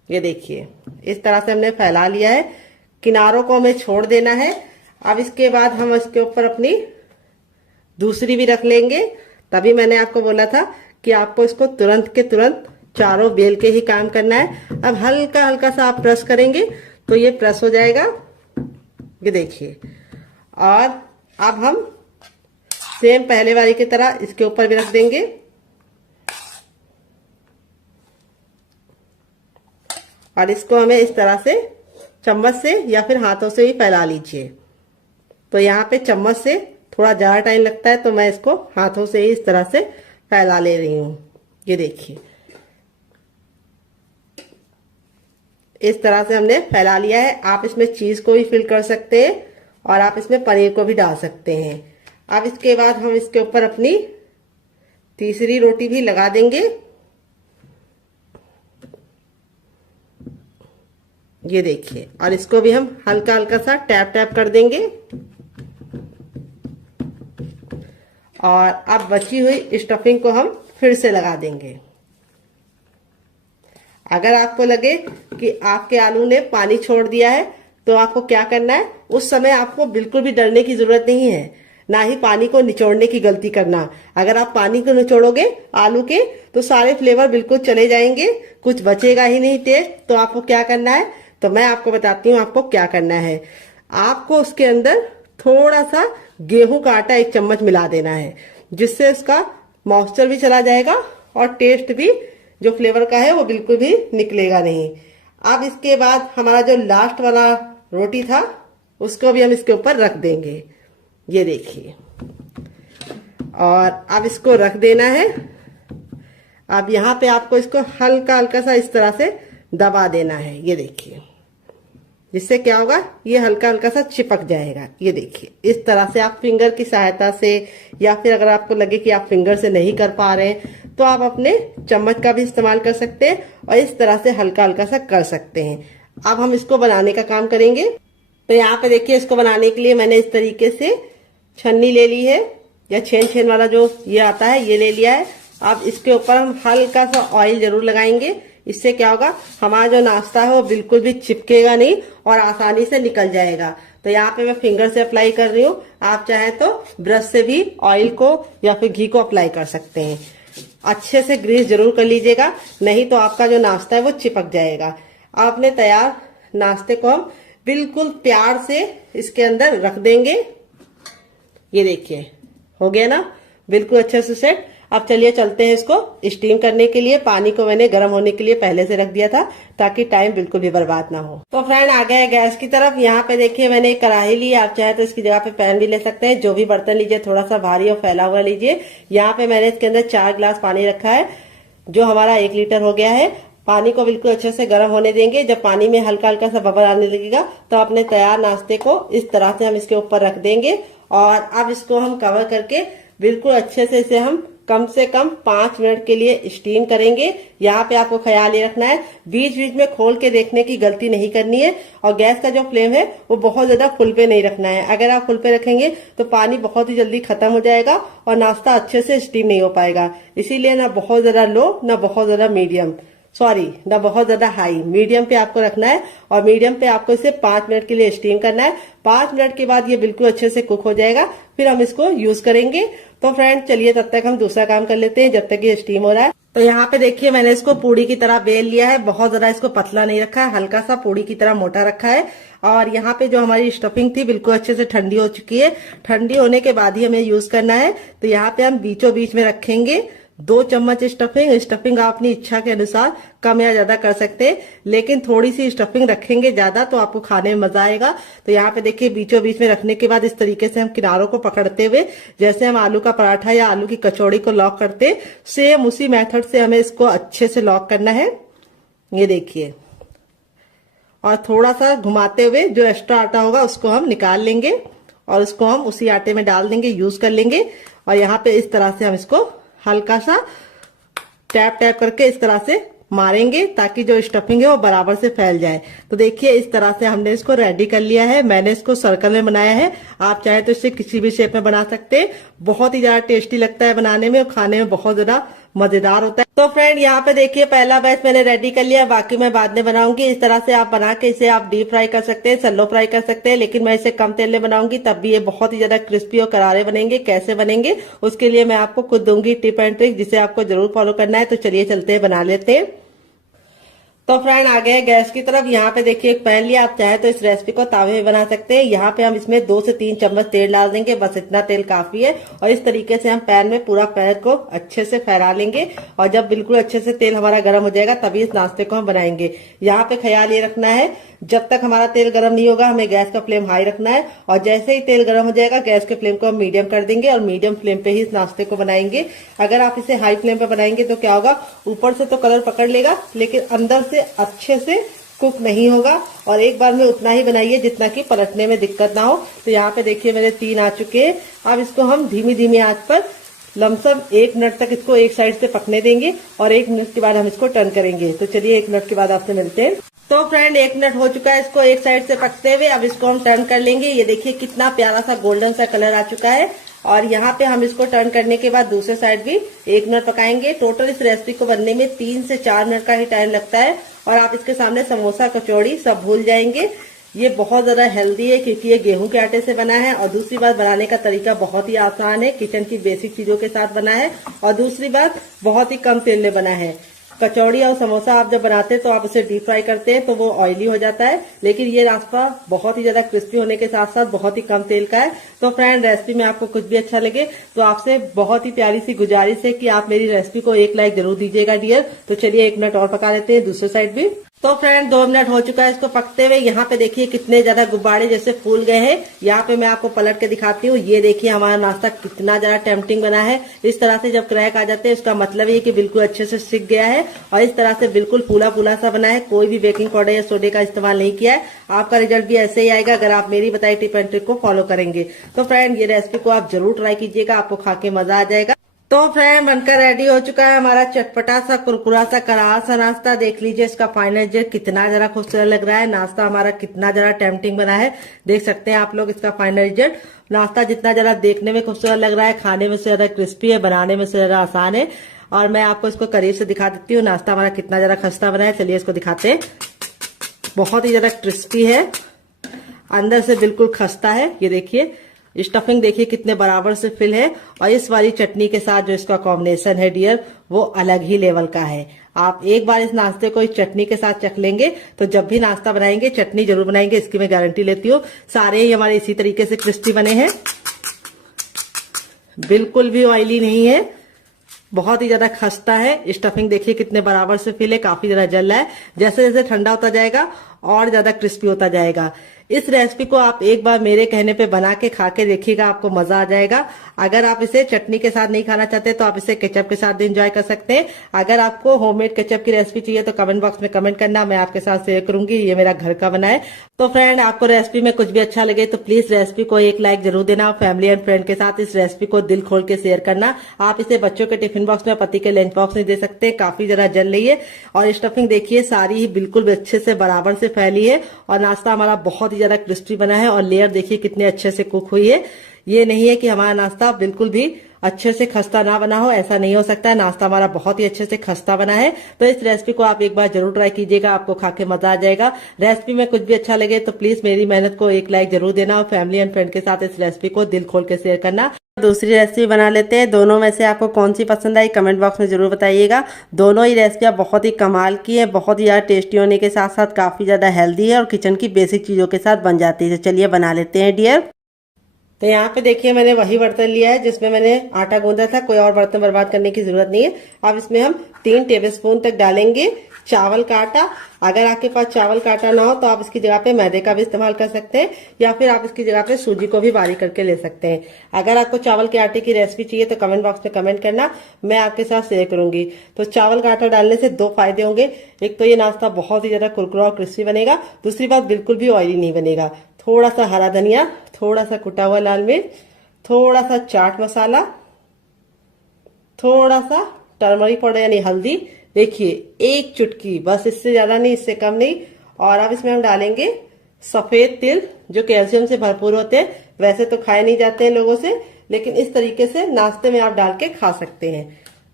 ये देखिए इस तरह से हमने फैला लिया है। किनारों को हमें छोड़ देना है। अब इसके बाद हम इसके ऊपर अपनी दूसरी भी रख लेंगे। तभी मैंने आपको बोला था कि आपको इसको तुरंत के तुरंत चारों बेल के ही काम करना है। अब हल्का हल्का सा आप प्रेस करेंगे तो ये प्रेस हो जाएगा, ये देखिए। और अब हम सेम पहले वाली की तरह इसके ऊपर भी रख देंगे और इसको हमें इस तरह से चम्मच से या फिर हाथों से ही फैला लीजिए। तो यहाँ पे चम्मच से थोड़ा ज़्यादा टाइम लगता है, तो मैं इसको हाथों से ही इस तरह से फैला ले रही हूँ। ये देखिए इस तरह से हमने फैला लिया है। आप इसमें चीज को भी फिल कर सकते हैं और आप इसमें पनीर को भी डाल सकते हैं। अब इसके बाद हम इसके ऊपर अपनी तीसरी रोटी भी लगा देंगे। ये देखिए, और इसको भी हम हल्का हल्का सा टैप टैप कर देंगे। और अब बची हुई स्टफिंग को हम फिर से लगा देंगे। अगर आपको लगे कि आपके आलू ने पानी छोड़ दिया है तो आपको क्या करना है, उस समय आपको बिल्कुल भी डरने की जरूरत नहीं है, ना ही पानी को निचोड़ने की गलती करना। अगर आप पानी को निचोड़ोगे आलू के तो सारे फ्लेवर बिल्कुल चले जाएंगे, कुछ बचेगा ही नहीं टेस्ट। तो आपको क्या करना है, तो मैं आपको बताती हूँ आपको क्या करना है। आपको उसके अंदर थोड़ा सा गेहूं का आटा 1 चम्मच मिला देना है, जिससे उसका मॉइस्चर भी चला जाएगा और टेस्ट भी जो फ्लेवर का है वो बिल्कुल भी निकलेगा नहीं। अब इसके बाद हमारा जो लास्ट वाला रोटी था उसको भी हम इसके ऊपर रख देंगे। ये देखिए, और अब इसको रख देना है। अब यहाँ पे आपको इसको हल्का हल्का सा इस तरह से दबा देना है। ये देखिए, जिससे क्या होगा, ये हल्का हल्का सा चिपक जाएगा। ये देखिए, इस तरह से आप फिंगर की सहायता से, या फिर अगर आपको लगे कि आप फिंगर से नहीं कर पा रहे हैं तो आप अपने चम्मच का भी इस्तेमाल कर सकते हैं और इस तरह से हल्का हल्का सा कर सकते हैं। अब हम इसको बनाने का काम करेंगे। तो यहाँ पे देखिए, इसको बनाने के लिए मैंने इस तरीके से छन्नी ले ली है, या छेन वाला जो ये आता है ये ले लिया है। अब इसके ऊपर हम हल्का सा ऑयल जरूर लगाएंगे। इससे क्या होगा, हमारा जो नाश्ता है वो बिल्कुल भी चिपकेगा नहीं और आसानी से निकल जाएगा। तो यहाँ पे मैं फिंगर से अप्लाई कर रही हूँ। आप चाहे तो ब्रश से भी ऑयल को या फिर घी को अप्लाई कर सकते हैं। अच्छे से ग्रीस जरूर कर लीजिएगा, नहीं तो आपका जो नाश्ता है वो चिपक जाएगा। आपने तैयार नाश्ते को हम बिल्कुल प्यार से इसके अंदर रख देंगे। ये देखिए, हो गया ना बिल्कुल अच्छे से सेट। अब चलिए चलते हैं इसको स्टीम करने के लिए। पानी को मैंने गर्म होने के लिए पहले से रख दिया था ताकि टाइम बिल्कुल भी बर्बाद ना हो। तो फ्रेंड आ गए गैस की तरफ। यहाँ पे देखिए मैंने एक कढ़ाई ली। आप चाहे तो इसकी जगह पे पैन भी ले सकते हैं। जो भी बर्तन लीजिए थोड़ा सा भारी और फैला हुआ लीजिए। यहाँ पे मैंने इसके अंदर 4 गिलास पानी रखा है, जो हमारा 1 लीटर हो गया है। पानी को बिल्कुल अच्छे से गर्म होने देंगे। जब पानी में हल्का हल्का सा बबल आने लगेगा तो अपने तैयार नाश्ते को इस तरह से हम इसके ऊपर रख देंगे। और अब इसको हम कवर करके बिल्कुल अच्छे से इसे हम कम से कम 5 मिनट के लिए स्टीम करेंगे। यहाँ पे आपको ख्याल ये रखना है, बीच बीच में खोल के देखने की गलती नहीं करनी है। और गैस का जो फ्लेम है वो बहुत ज्यादा फुल पे नहीं रखना है। अगर आप फुल पे रखेंगे तो पानी बहुत ही जल्दी खत्म हो जाएगा और नाश्ता अच्छे से स्टीम नहीं हो पाएगा। इसीलिए ना बहुत ज्यादा लो, ना बहुत ज्यादा मीडियम, ना बहुत ज्यादा हाई, मीडियम पे आपको रखना है। और मीडियम पे आपको इसे 5 मिनट के लिए स्टीम करना है। 5 मिनट के बाद ये बिल्कुल अच्छे से कुक हो जाएगा, फिर हम इसको यूज करेंगे। तो फ्रेंड चलिए तब तक हम दूसरा काम कर लेते हैं जब तक ये स्टीम हो रहा है। तो यहाँ पे देखिए मैंने इसको पूड़ी की तरह बेल लिया है। बहुत ज्यादा इसको पतला नहीं रखा है, हल्का सा पूड़ी की तरह मोटा रखा है। और यहाँ पे जो हमारी स्टफिंग थी बिल्कुल अच्छे से ठंडी हो चुकी है। ठंडी होने के बाद ही हमें यूज करना है। तो यहाँ पे हम बीचों बीच में रखेंगे 2 चम्मच स्टफिंग आप अपनी इच्छा के अनुसार कम या ज्यादा कर सकते हैं, लेकिन थोड़ी सी स्टफिंग रखेंगे ज्यादा तो आपको खाने में मजा आएगा। तो यहाँ पे देखिए बीचों बीच में रखने के बाद इस तरीके से हम किनारों को पकड़ते हुए, जैसे हम आलू का पराठा या आलू की कचौड़ी को लॉक करते, सेम उसी मेथड से हमें इसको अच्छे से लॉक करना है। ये देखिए, और थोड़ा सा घुमाते हुए जो एक्स्ट्रा आटा होगा उसको हम निकाल लेंगे और उसको हम उसी आटे में डाल देंगे, यूज कर लेंगे। और यहाँ पे इस तरह से हम इसको हल्का सा टैप टैप करके इस तरह से मारेंगे ताकि जो स्टफिंग है वो बराबर से फैल जाए। तो देखिए इस तरह से हमने इसको रेडी कर लिया है। मैंने इसको सर्कल में बनाया है, आप चाहे तो इसे किसी भी शेप में बना सकते हैं। बहुत ही ज्यादा टेस्टी लगता है बनाने में और खाने में बहुत ज्यादा मजेदार होता है। तो फ्रेंड यहाँ पे देखिए पहला बैच मैंने रेडी कर लिया, बाकी मैं बाद में बनाऊंगी। इस तरह से आप बना के इसे आप डीप फ्राई कर सकते हैं, सैलो फ्राई कर सकते हैं, लेकिन मैं इसे कम तेल में बनाऊंगी, तब भी ये बहुत ही ज्यादा क्रिस्पी और करारे बनेंगे। कैसे बनेंगे उसके लिए मैं आपको खुद दूंगी टिप एंड ट्रिक, जिसे आपको जरूर फॉलो करना है। तो चलिए चलते हैं, बना लेते हैं। तो फ्रेंड आ गए गैस की तरफ। यहाँ पे देखिए एक पैन लिया, आप चाहे तो इस रेसिपी को तावे में बना सकते हैं। यहाँ पे हम इसमें 2 से 3 चम्मच तेल डाल देंगे, बस इतना तेल काफी है। और इस तरीके से हम पैन में पूरा पैन को अच्छे से फैला लेंगे, और जब बिल्कुल अच्छे से तेल हमारा गर्म हो जाएगा तभी इस नाश्ते को हम बनाएंगे। यहाँ पे ख्याल ये रखना है, जब तक हमारा तेल गर्म नहीं होगा हमें गैस का फ्लेम हाई रखना है, और जैसे ही तेल गर्म हो जाएगा गैस के फ्लेम को हम मीडियम कर देंगे, और मीडियम फ्लेम पे ही इस नाश्ते को बनाएंगे। अगर आप इसे हाई फ्लेम पे बनाएंगे तो क्या होगा, ऊपर से तो कलर पकड़ लेगा लेकिन अंदर से अच्छे से कुक नहीं होगा। और एक बार में उतना ही बनाइए जितना कि पलटने में दिक्कत ना हो। तो यहाँ पे देखिए मेरे 3 आ चुके हैं। अब इसको हम धीमी धीमी आंच पर लमसम 1 मिनट तक इसको एक साइड से पकने देंगे, और 1 मिनट के बाद हम इसको टर्न करेंगे। तो चलिए 1 मिनट के बाद आपसे मिलते हैं। तो फ्रेंड 1 मिनट हो चुका है इसको एक साइड से पकते हुए। अब इसको हम टर्न कर लेंगे। ये देखिए कितना प्यारा सा गोल्डन सा कलर आ चुका है, और यहाँ पे हम इसको टर्न करने के बाद दूसरे साइड भी 1 मिनट पकाएंगे। टोटल इस रेसिपी को बनने में 3 से 4 मिनट का ही टाइम लगता है, और आप इसके सामने समोसा कचौड़ी सब भूल जाएंगे। ये बहुत ज्यादा हेल्दी है क्योंकि ये गेहूं के आटे से बना है, और दूसरी बात बनाने का तरीका बहुत ही आसान है, किचन की बेसिक चीजों के साथ बना है, और दूसरी बात बहुत ही कम तेल में बना है। कचौड़ी और समोसा आप जब बनाते हैं तो आप उसे डीप फ्राई करते हैं तो वो ऑयली हो जाता है, लेकिन ये नाश्ता बहुत ही ज्यादा क्रिस्पी होने के साथ साथ बहुत ही कम तेल का है। तो फ्रेंड रेसिपी में आपको कुछ भी अच्छा लगे तो आपसे बहुत ही प्यारी सी गुजारिश है कि आप मेरी रेसिपी को 1 लाइक जरूर दीजिएगा डियर। तो चलिए 1 मिनट और पका लेते हैं दूसरे साइड भी। तो फ्रेंड 2 मिनट हो चुका है इसको पकते हुए। यहाँ पे देखिए कितने ज्यादा गुब्बारे जैसे फूल गए हैं। यहाँ पे मैं आपको पलट के दिखाती हूँ। ये देखिए हमारा नाश्ता कितना ज्यादा टेम्पटिंग बना है। इस तरह से जब क्रैक आ जाते हैं उसका मतलब ये कि बिल्कुल अच्छे से सिक गया है, और इस तरह से बिल्कुल फूला फूला सा बना है। कोई भी बेकिंग पाउडर या सोडे का इस्तेमाल नहीं किया है। आपका रिजल्ट भी ऐसे ही आएगा अगर आप मेरी बताई टिप एंड ट्रिक को फॉलो करेंगे। तो फ्रेंड ये रेसिपी को आप जरूर ट्राई कीजिएगा, आपको खा के मजा आ जाएगा। तो फ्रेंड बनकर रेडी हो चुका है हमारा चटपटा सा कुरकुरा सा करारा सा नाश्ता। देख लीजिए इसका फाइनल रिजल्ट कितना जरा खूबसूरत लग रहा है। नाश्ता हमारा कितना जरा टेम्पटिंग बना है, देख सकते हैं आप लोग इसका फाइनल रिजल्ट। नाश्ता जितना जरा देखने में खूबसूरत लग रहा है, खाने में से ज्यादा क्रिस्पी है, बनाने में से ज्यादा आसान है। और मैं आपको इसको करीब से दिखा देती हूँ नाश्ता हमारा कितना जरा खस्ता बना है। चलिए इसको दिखाते हैं। बहुत ही ज्यादा क्रिस्पी है, अंदर से बिल्कुल खस्ता है। ये देखिए स्टफिंग देखिए कितने बराबर से फिल है, और इस वाली चटनी के साथ जो इसका कॉम्बिनेशन है डियर वो अलग ही लेवल का है। आप एक बार इस नाश्ते को इस चटनी के साथ चख लेंगे तो जब भी नाश्ता बनाएंगे चटनी जरूर बनाएंगे, इसकी मैं गारंटी लेती हूँ। सारे ही हमारे इसी तरीके से क्रिस्पी बने हैं, बिल्कुल भी ऑयली नहीं है, बहुत ही ज्यादा खस्ता है। स्टफिंग देखिए कितने बराबर से फिल है, काफी ज्यादा जल रहा है। जैसे जैसे ठंडा होता जाएगा और ज्यादा क्रिस्पी होता जाएगा। इस रेसिपी को आप एक बार मेरे कहने पे बना के खा के देखिएगा, आपको मजा आ जाएगा। अगर आप इसे चटनी के साथ नहीं खाना चाहते तो आप इसे केचप के साथ भी एंजॉय कर सकते हैं। अगर आपको होममेड केचप की रेसिपी चाहिए तो कमेंट बॉक्स में कमेंट करना, मैं आपके साथ शेयर करूंगी। ये मेरा घर का बना है। तो फ्रेंड आपको रेसिपी में कुछ भी अच्छा लगे तो प्लीज रेसिपी को 1 लाइक जरूर देना। फैमिली एंड फ्रेंड के साथ इस रेसिपी को दिल खोल के शेयर करना। आप इसे बच्चों के टिफिन बॉक्स में, पति के लंच बॉक्स में दे सकते हैं, काफी जरा जल रही है। और स्टफिंग देखिए सारी ही बिल्कुल अच्छे से बराबर से फैली है, और नाश्ता हमारा बहुत ही ज्यादा क्रिस्पी बना है, और लेयर देखिए कितने अच्छे से कुक हुई है। ये नहीं है कि हमारा नाश्ता बिल्कुल भी अच्छे से खस्ता ना बना हो, ऐसा नहीं हो सकता। नाश्ता हमारा बहुत ही अच्छे से खस्ता बना है। तो इस रेसिपी को आप एक बार जरूर ट्राई कीजिएगा, आपको खा के मजा आ जाएगा। रेसिपी में कुछ भी अच्छा लगे तो प्लीज मेरी मेहनत को 1 लाइक जरूर देना, और फैमिली एंड फ्रेंड के साथ इस रेसिपी को दिल खोल के शेयर करना। दूसरी रेसिपी बना लेते हैं। दोनों में से आपको कौन सी पसंद आई कमेंट बॉक्स में जरूर बताइएगा। दोनों ही रेसिपियाँ बहुत ही कमाल की है, बहुत ही ज्यादा टेस्टी होने के साथ साथ काफी ज्यादा हेल्दी है, और किचन की बेसिक चीजों के साथ बन जाती है। तो चलिए बना लेते हैं डियर। तो यहाँ पे देखिए मैंने वही बर्तन लिया है जिसमें मैंने आटा गूंदा था, कोई और बर्तन बर्बाद करने की जरूरत नहीं है। अब इसमें हम 3 टेबलस्पून तक डालेंगे चावल का आटा। अगर आपके पास चावल का आटा ना हो तो आप इसकी जगह पे मैदे का भी इस्तेमाल कर सकते हैं, या फिर आप इसकी जगह पे सूजी को भी बारीक करके ले सकते हैं। अगर आपको चावल के आटे की रेसिपी चाहिए तो कमेंट बॉक्स में कमेंट करना, मैं आपके साथ शेयर करूंगी। तो चावल का आटा डालने से 2 फायदे होंगे। एक तो ये नाश्ता बहुत ही ज्यादा कुरकुरा और क्रिस्पी बनेगा, दूसरी बात बिल्कुल भी ऑयली नहीं बनेगा। थोड़ा सा हरा धनिया, थोड़ा सा कुटा हुआ लाल मिर्च, थोड़ा सा चाट मसाला, थोड़ा सा टर्मरिक पाउडर यानी हल्दी, देखिए 1 चुटकी, बस इससे ज्यादा नहीं, इससे कम नहीं। और अब इसमें हम डालेंगे सफेद तिल जो कैल्शियम से भरपूर होते हैं। वैसे तो खाए नहीं जाते हैं लोगों से, लेकिन इस तरीके से नाश्ते में आप डाल के खा सकते हैं।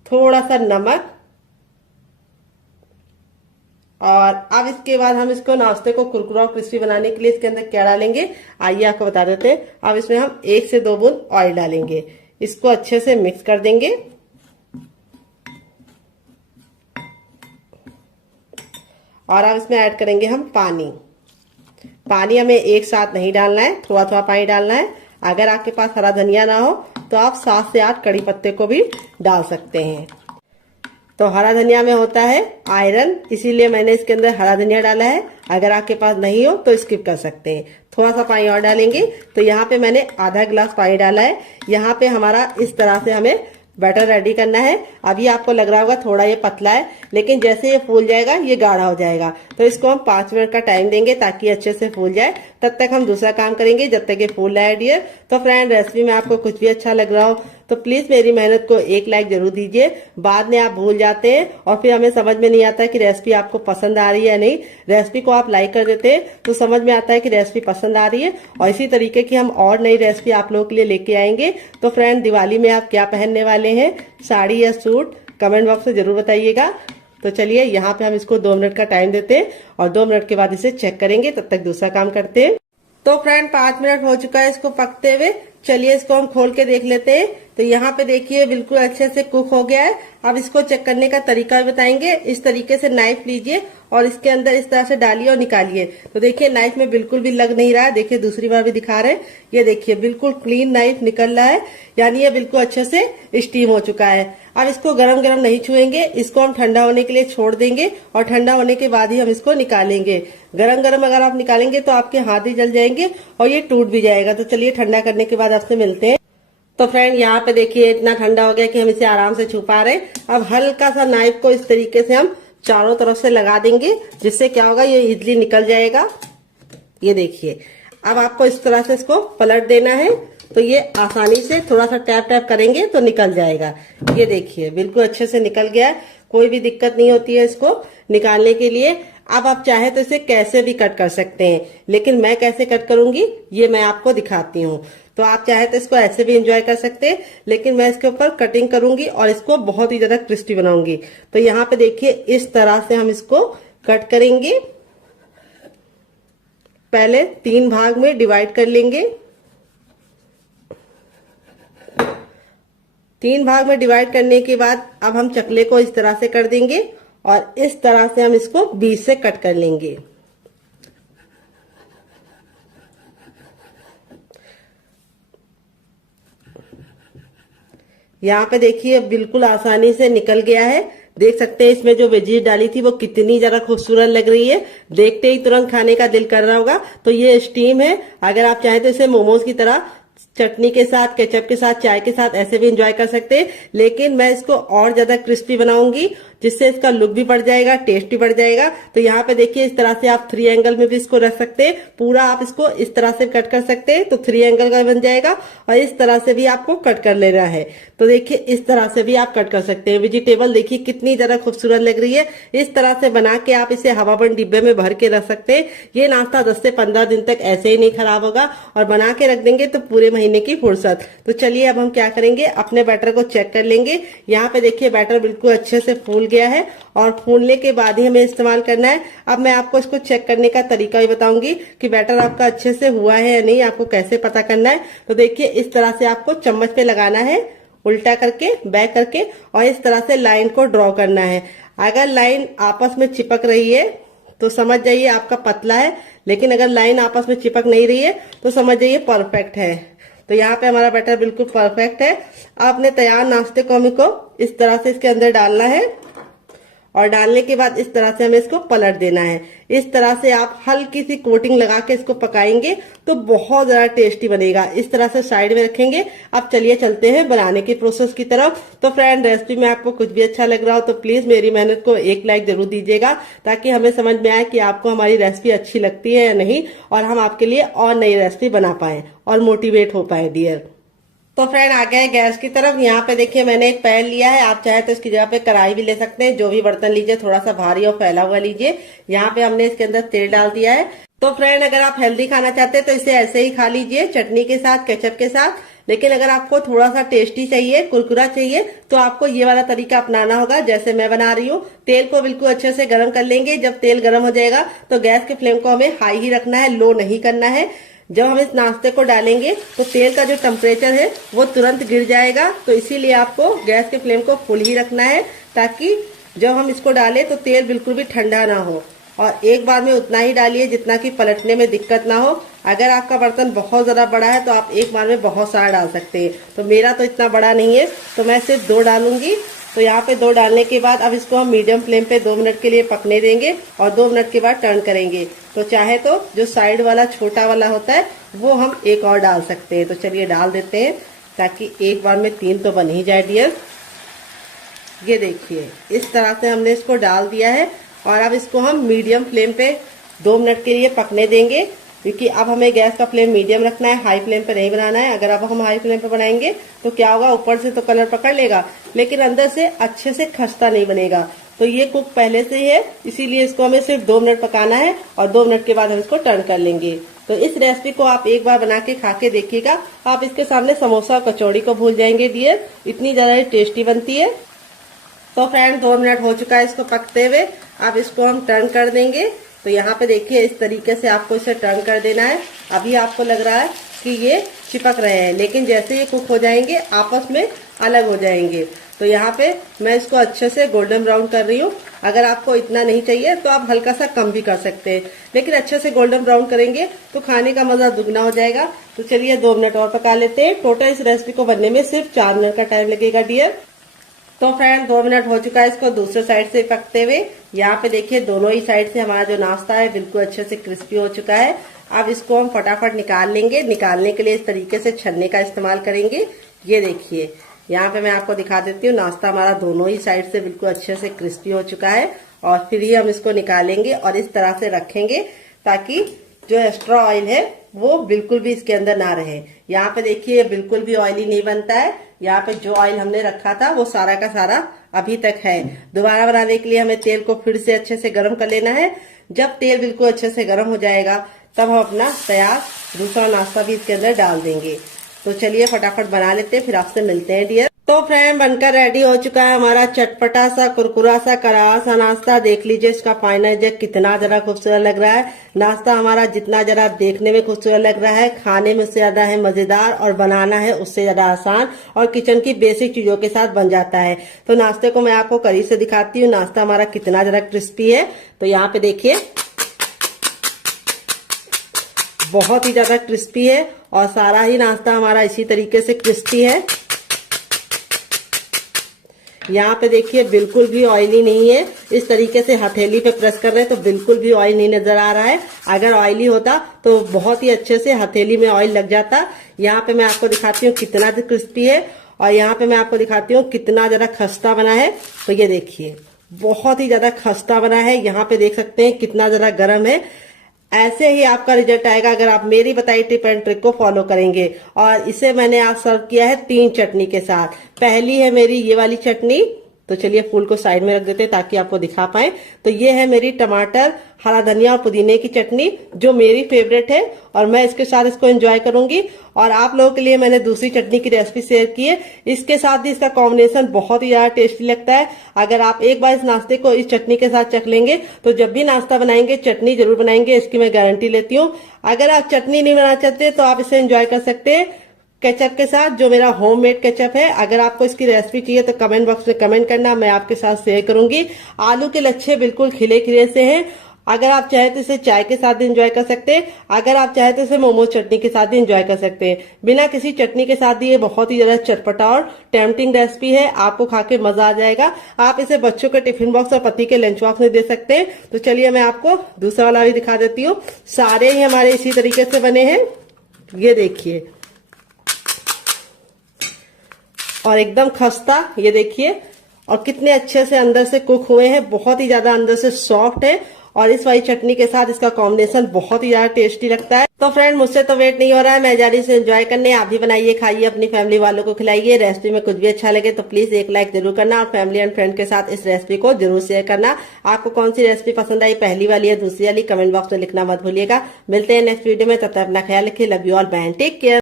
थोड़ा सा नमक, और अब इसके बाद हम इसको नाश्ते को कुरकुरा और क्रिस्पी बनाने के लिए इसके अंदर क्या डालेंगे आइए आपको बता देते हैं। अब इसमें हम 1 से 2 बूंद ऑयल डालेंगे, इसको अच्छे से मिक्स कर देंगे। और अब इसमें ऐड करेंगे हम पानी। पानी हमें एक साथ नहीं डालना है, थोड़ा थोड़ा पानी डालना है। अगर आपके पास हरा धनिया ना हो तो आप 7 से 8 कड़ी पत्ते को भी डाल सकते हैं। तो हरा धनिया में होता है आयरन, इसीलिए मैंने इसके अंदर हरा धनिया डाला है। अगर आपके पास नहीं हो तो स्किप कर सकते हैं। थोड़ा सा पानी और डालेंगे। तो यहाँ पे मैंने आधा गिलास पानी डाला है। यहाँ पे हमारा इस तरह से हमें बैटर रेडी करना है। अभी आपको लग रहा होगा थोड़ा ये पतला है, लेकिन जैसे ये फूल जाएगा ये गाढ़ा हो जाएगा। तो इसको हम 5 मिनट का टाइम देंगे ताकि अच्छे से फूल जाए। तब तक हम दूसरा काम करेंगे जब तक ये फूल रहा है डियर। तो फ्रेंड, रेसिपी में आपको कुछ भी अच्छा लग रहा हो तो प्लीज मेरी मेहनत को एक लाइक जरूर दीजिए। बाद में आप भूल जाते हैं और फिर हमें समझ में नहीं आता कि रेसिपी आपको पसंद आ रही है या नहीं। रेसिपी को आप लाइक कर देते हैं तो समझ में आता है कि रेसिपी पसंद आ रही है। और इसी तरीके की हम और नई रेसिपी आप लोगों के लिए लेके आएंगे। तो फ्रेंड, दिवाली में आप क्या पहनने वाले हैं, साड़ी या सूट, कमेंट बॉक्स में जरूर बताइएगा। तो चलिए यहाँ पे हम इसको 2 मिनट का टाइम देते हैं और 2 मिनट के बाद इसे चेक करेंगे। तब तक दूसरा काम करते हैं। तो फ्रेंड, 5 मिनट हो चुका है इसको पकते हुए। चलिए इसको हम खोल के देख लेते हैं। तो यहाँ पे देखिए बिल्कुल अच्छे से कुक हो गया है। अब इसको चेक करने का तरीका भी बताएंगे। इस तरीके से नाइफ लीजिए और इसके अंदर इस तरह से डालिए और निकालिए। तो देखिए नाइफ में बिल्कुल भी लग नहीं रहा है। देखिए दूसरी बार भी दिखा रहे हैं, ये देखिए बिल्कुल क्लीन नाइफ निकल रहा है, यानी ये बिल्कुल अच्छे से स्टीम हो चुका है। अब इसको गरम गरम नहीं छुएंगे, इसको हम ठंडा होने के लिए छोड़ देंगे और ठंडा होने के बाद ही हम इसको निकालेंगे। गरम गरम अगर आप निकालेंगे तो आपके हाथ ही जल जाएंगे और ये टूट भी जाएगा। तो चलिए ठंडा करने के बाद आपसे मिलते हैं। तो फ्रेंड, यहाँ पे देखिए इतना ठंडा हो गया कि हम इसे आराम से छू पा रहे हैं। अब हल्का सा नाइफ को इस तरीके से हम चारों तरफ से लगा देंगे, जिससे क्या होगा ये इजली निकल जाएगा। ये देखिए, अब आपको इस तरह से इसको पलट देना है। तो ये आसानी से थोड़ा सा टैप टैप करेंगे तो निकल जाएगा। ये देखिए बिल्कुल अच्छे से निकल गया है, कोई भी दिक्कत नहीं होती है इसको निकालने के लिए। अब आप चाहे तो इसे कैसे भी कट कर सकते हैं, लेकिन मैं कैसे कट करूंगी ये मैं आपको दिखाती हूँ। तो आप चाहे तो इसको ऐसे भी एंजॉय कर सकते हैं, लेकिन मैं इसके ऊपर कटिंग करूंगी और इसको बहुत ही ज्यादा क्रिस्पी बनाऊंगी। तो यहाँ पे देखिए इस तरह से हम इसको कट करेंगे। पहले 3 भाग में डिवाइड कर लेंगे। 3 भाग में डिवाइड करने के बाद अब हम चकले को इस तरह से कर देंगे और इस तरह से हम इसको बीच से कट कर लेंगे। यहाँ पे देखिए बिल्कुल आसानी से निकल गया है। देख सकते हैं इसमें जो वेजीज डाली थी वो कितनी ज्यादा खूबसूरत लग रही है। देखते ही तुरंत खाने का दिल कर रहा होगा। तो ये स्टीम है। अगर आप चाहें तो इसे मोमोज की तरह चटनी के साथ, केचप के साथ, चाय के साथ ऐसे भी एंजॉय कर सकते हैं, लेकिन मैं इसको और ज्यादा क्रिस्पी बनाऊंगी, जिससे इसका लुक भी बढ़ जाएगा, टेस्ट भी बढ़ जाएगा। तो यहाँ पे देखिए इस तरह से आप 3 एंगल में भी इसको रख सकते हैं। पूरा आप इसको इस तरह से कट कर सकते हैं तो 3 एंगल का बन जाएगा। और इस तरह से भी आपको कट कर लेना है। तो देखिए इस तरह से भी आप कट कर सकते हैं। वेजिटेबल देखिए कितनी ज्यादा खूबसूरत लग रही है। इस तरह से बना के आप इसे हवाबंद डिब्बे में भर के रख सकते हैं। ये नाश्ता 10 से 15 दिन तक ऐसे ही नहीं खराब होगा और बना के रख देंगे तो पूरे महीने की फुर्सत। तो चलिए अब हम क्या करेंगे, अपने बैटर को चेक कर लेंगे। यहाँ पे देखिए बैटर बिल्कुल अच्छे से फूल गया है और फूलने के बाद ही हमें इस्तेमाल करना है। अब मैं आपको इसको चेक करने का तरीका भी बताऊंगी कि बैटर आपका अच्छे से हुआ है या नहीं, आपको कैसे पता करना है। तो देखिए इस तरह से आपको चम्मच पे लगाना है, उल्टा करके, बैक करके, और इस तरह से लाइन को ड्रॉ करना है। अगर लाइन आपस में चिपक रही है तो समझ जाइए आपका पतला है, लेकिन अगर लाइन आपस में चिपक नहीं रही है तो समझ जाइए परफेक्ट है। तो यहाँ पे हमारा बैटर बिल्कुल परफेक्ट है। आपने तैयार नाश्ते को हमको इस तरह से इसके अंदर डालना है और डालने के बाद इस तरह से हमें इसको पलट देना है। इस तरह से आप हल्की सी कोटिंग लगा के इसको पकाएंगे तो बहुत ज्यादा टेस्टी बनेगा। इस तरह से साइड में रखेंगे। अब चलिए चलते हैं बनाने की प्रोसेस की तरफ। तो फ्रेंड, रेसिपी में आपको कुछ भी अच्छा लग रहा हो तो प्लीज मेरी मेहनत को एक लाइक जरूर दीजिएगा, ताकि हमें समझ में आए कि आपको हमारी रेसिपी अच्छी लगती है या नहीं, और हम आपके लिए और नई रेसिपी बना पाए और मोटिवेट हो पाए डियर। तो फ्रेंड आ गए गैस की तरफ। यहाँ पे देखिए मैंने एक पैन लिया है। आप चाहे तो इसकी जगह पे कढ़ाई भी ले सकते हैं। जो भी बर्तन लीजिए थोड़ा सा भारी और फैला हुआ लीजिए। यहाँ पे हमने इसके अंदर तेल डाल दिया है। तो फ्रेंड, अगर आप हेल्दी खाना चाहते हैं तो इसे ऐसे ही खा लीजिए, चटनी के साथ, केचप के साथ। लेकिन अगर आपको थोड़ा सा टेस्टी चाहिए, कुरकुरा चाहिए, तो आपको ये वाला तरीका अपनाना होगा जैसे मैं बना रही हूँ। तेल को बिल्कुल अच्छे से गर्म कर लेंगे। जब तेल गर्म हो जाएगा तो गैस के फ्लेम को हमें हाई ही रखना है, लो नहीं करना है। जब हम इस नाश्ते को डालेंगे तो तेल का जो टेम्परेचर है वो तुरंत गिर जाएगा, तो इसीलिए आपको गैस के फ्लेम को फुल ही रखना है, ताकि जब हम इसको डालें तो तेल बिल्कुल भी ठंडा ना हो। और एक बार में उतना ही डालिए जितना कि पलटने में दिक्कत ना हो। अगर आपका बर्तन बहुत ज्यादा बड़ा है तो आप एक बार में बहुत सारा डाल सकते हैं, तो मेरा तो इतना बड़ा नहीं है, तो मैं सिर्फ 2 डालूंगी। तो यहाँ पे 2 डालने के बाद अब इसको हम मीडियम फ्लेम पे 2 मिनट के लिए पकने देंगे और 2 मिनट के बाद टर्न करेंगे। तो चाहे तो जो साइड वाला छोटा वाला होता है वो हम एक और डाल सकते हैं। तो चलिए डाल देते हैं, ताकि एक बार में 3 तो बन ही जाए डियर। ये देखिए इस तरह से हमने इसको डाल दिया है और अब इसको हम मीडियम फ्लेम पे 2 मिनट के लिए पकने देंगे, क्योंकि अब हमें गैस का फ्लेम मीडियम रखना है, हाई फ्लेम पे नहीं बनाना है। अगर अब हम हाई फ्लेम पे बनाएंगे तो क्या होगा, ऊपर से तो कलर पकड़ लेगा लेकिन अंदर से अच्छे से खस्ता नहीं बनेगा। तो ये कुक पहले से ही है, इसीलिए इसको हमें सिर्फ 2 मिनट पकाना है और 2 मिनट के बाद हम इसको टर्न कर लेंगे। तो इस रेसिपी को आप एक बार बना के खा के देखिएगा, आप इसके सामने समोसा और कचौड़ी को भूल जाएंगे डियर, इतनी ज्यादा टेस्टी बनती है। तो फ्रेंड 2 मिनट हो चुका है इसको पकते हुए, अब इसको हम टर्न कर देंगे। तो यहाँ पे देखिए इस तरीके से आपको इसे टर्न कर देना है। अभी आपको लग रहा है कि ये चिपक रहे हैं, लेकिन जैसे ये कुक हो जाएंगे आपस में अलग हो जाएंगे। तो यहाँ पे मैं इसको अच्छे से गोल्डन ब्राउन कर रही हूँ। अगर आपको इतना नहीं चाहिए तो आप हल्का सा कम भी कर सकते हैं, लेकिन अच्छे से गोल्डन ब्राउन करेंगे तो खाने का मजा दुगना हो जाएगा। तो चलिए 2 मिनट और पका लेते हैं। टोटल इस रेसिपी को बनने में सिर्फ 4 मिनट का टाइम लगेगा डियर। तो फ्रेंड 2 मिनट हो चुका है इसको दूसरे साइड से पकते हुए। यहाँ पे देखिए दोनों ही साइड से हमारा जो नाश्ता है बिल्कुल अच्छे से क्रिस्पी हो चुका है। अब इसको हम फटाफट निकाल लेंगे। निकालने के लिए इस तरीके से छन्ने का इस्तेमाल करेंगे। ये देखिए यहाँ पे मैं आपको दिखा देती हूँ, नाश्ता हमारा दोनों ही साइड से बिल्कुल अच्छे से क्रिस्पी हो चुका है। और फिर ही हम इसको निकालेंगे और इस तरह से रखेंगे ताकि जो एक्स्ट्रा ऑयल है वो बिल्कुल भी इसके अंदर ना रहे। यहाँ पे देखिए बिल्कुल भी ऑयली नहीं बनता है। यहाँ पे जो ऑयल हमने रखा था वो सारा का सारा अभी तक है। दोबारा बनाने के लिए हमें तेल को फिर से अच्छे से गर्म कर लेना है। जब तेल बिल्कुल अच्छे से गर्म हो जाएगा तब हम अपना तैयार दूसरा नाश्ता भी इसके अंदर डाल देंगे। तो चलिए फटाफट बना लेते हैं, फिर आपसे मिलते हैं डियर। तो फ्रेंड बनकर रेडी हो चुका है हमारा चटपटा सा कुरकुरा सा करारा सा नाश्ता। देख लीजिए इसका फाइनल जग कितना जरा खूबसूरत लग रहा है। नाश्ता हमारा जितना जरा देखने में खूबसूरत लग रहा है, खाने में उससे ज्यादा है मजेदार और बनाना है उससे ज्यादा आसान और किचन की बेसिक चीजों के साथ बन जाता है। तो नाश्ते को मैं आपको करीब से दिखाती हूँ, नाश्ता हमारा कितना जरा क्रिस्पी है। तो यहाँ पे देखिए बहुत ही ज्यादा क्रिस्पी है और सारा ही नाश्ता हमारा इसी तरीके से क्रिस्पी है। यहाँ पे देखिए बिल्कुल भी ऑयली नहीं है। इस तरीके से हथेली पे प्रेस कर रहे हैं तो बिल्कुल भी ऑयल नहीं नजर आ रहा है। अगर ऑयली होता तो बहुत ही अच्छे से हथेली में ऑयल लग जाता। यहाँ पे मैं आपको दिखाती हूँ कितना क्रिस्पी है और यहाँ पे मैं आपको दिखाती हूँ कितना ज्यादा खस्ता बना है। तो ये देखिए बहुत ही ज्यादा खस्ता बना है। यहाँ पे देख सकते हैं कितना ज्यादा गर्म है। ऐसे ही आपका रिजल्ट आएगा अगर आप मेरी बताई टिप एंड ट्रिक को फॉलो करेंगे। और इसे मैंने आज सर्व किया है 3 चटनी के साथ। पहली है मेरी ये वाली चटनी, तो चलिए फूल को साइड में रख देते हैं ताकि आपको दिखा पाए। तो ये है मेरी टमाटर, हरा धनिया और पुदीने की चटनी जो मेरी फेवरेट है और मैं इसके साथ इसको एंजॉय करूंगी। और आप लोगों के लिए मैंने दूसरी चटनी की रेसिपी शेयर की है, इसके साथ भी इसका कॉम्बिनेशन बहुत ही ज्यादा टेस्टी लगता है। अगर आप एक बार इस नाश्ते को इस चटनी के साथ चख लेंगे तो जब भी नाश्ता बनाएंगे चटनी जरूर बनाएंगे, इसकी मैं गारंटी लेती हूँ। अगर आप चटनी नहीं बनाना चाहते तो आप इसे एंजॉय कर सकते हैं केचप के साथ, जो मेरा होममेड केचप है। अगर आपको इसकी रेसिपी चाहिए तो कमेंट बॉक्स में कमेंट करना, मैं आपके साथ शेयर करूंगी। आलू के लच्छे बिल्कुल खिले खिले से हैं। अगर आप चाहे तो इसे चाय के साथ भी एंजॉय कर सकते हैं, अगर आप चाहे तो इसे मोमोज चटनी के साथ भी एंजॉय कर सकते हैं। बिना किसी चटनी के साथ भी ये बहुत ही ज्यादा चटपटा और टेम्पटिंग रेसिपी है, आपको खा के मजा आ जाएगा। आप इसे बच्चों के टिफिन बॉक्स और पति के लंच बॉक्स में दे सकते हैं। तो चलिए मैं आपको दूसरा वाला भी दिखा देती हूँ। सारे ही हमारे इसी तरीके से बने हैं, ये देखिए, और एकदम खस्ता, ये देखिए, और कितने अच्छे से अंदर से कुक हुए हैं, बहुत ही ज्यादा अंदर से सॉफ्ट है। और इस वाली चटनी के साथ इसका कॉम्बिनेशन बहुत ही ज्यादा टेस्टी लगता है। तो फ्रेंड मुझसे तो वेट नहीं हो रहा है, मैं जा रही से एंजॉय करने। आप भी बनाइए, खाइए, अपनी फैमिली वालों को खिलाइए। रेसिपी में कुछ भी अच्छा लगे तो प्लीज एक लाइक जरूर करना और फैमिली एंड फ्रेंड के साथ इस रेसिपी को जरूर शेयर करना। आपको कौन सी रेसिपी पसंद आई, पहली वाली या दूसरी वाली, कमेंट बॉक्स में लिखना मत भूलिएगा। मिलते हैं नेक्स्ट वीडियो में, तब तक अपना ख्याल रखिए। Love you all, bye, take care.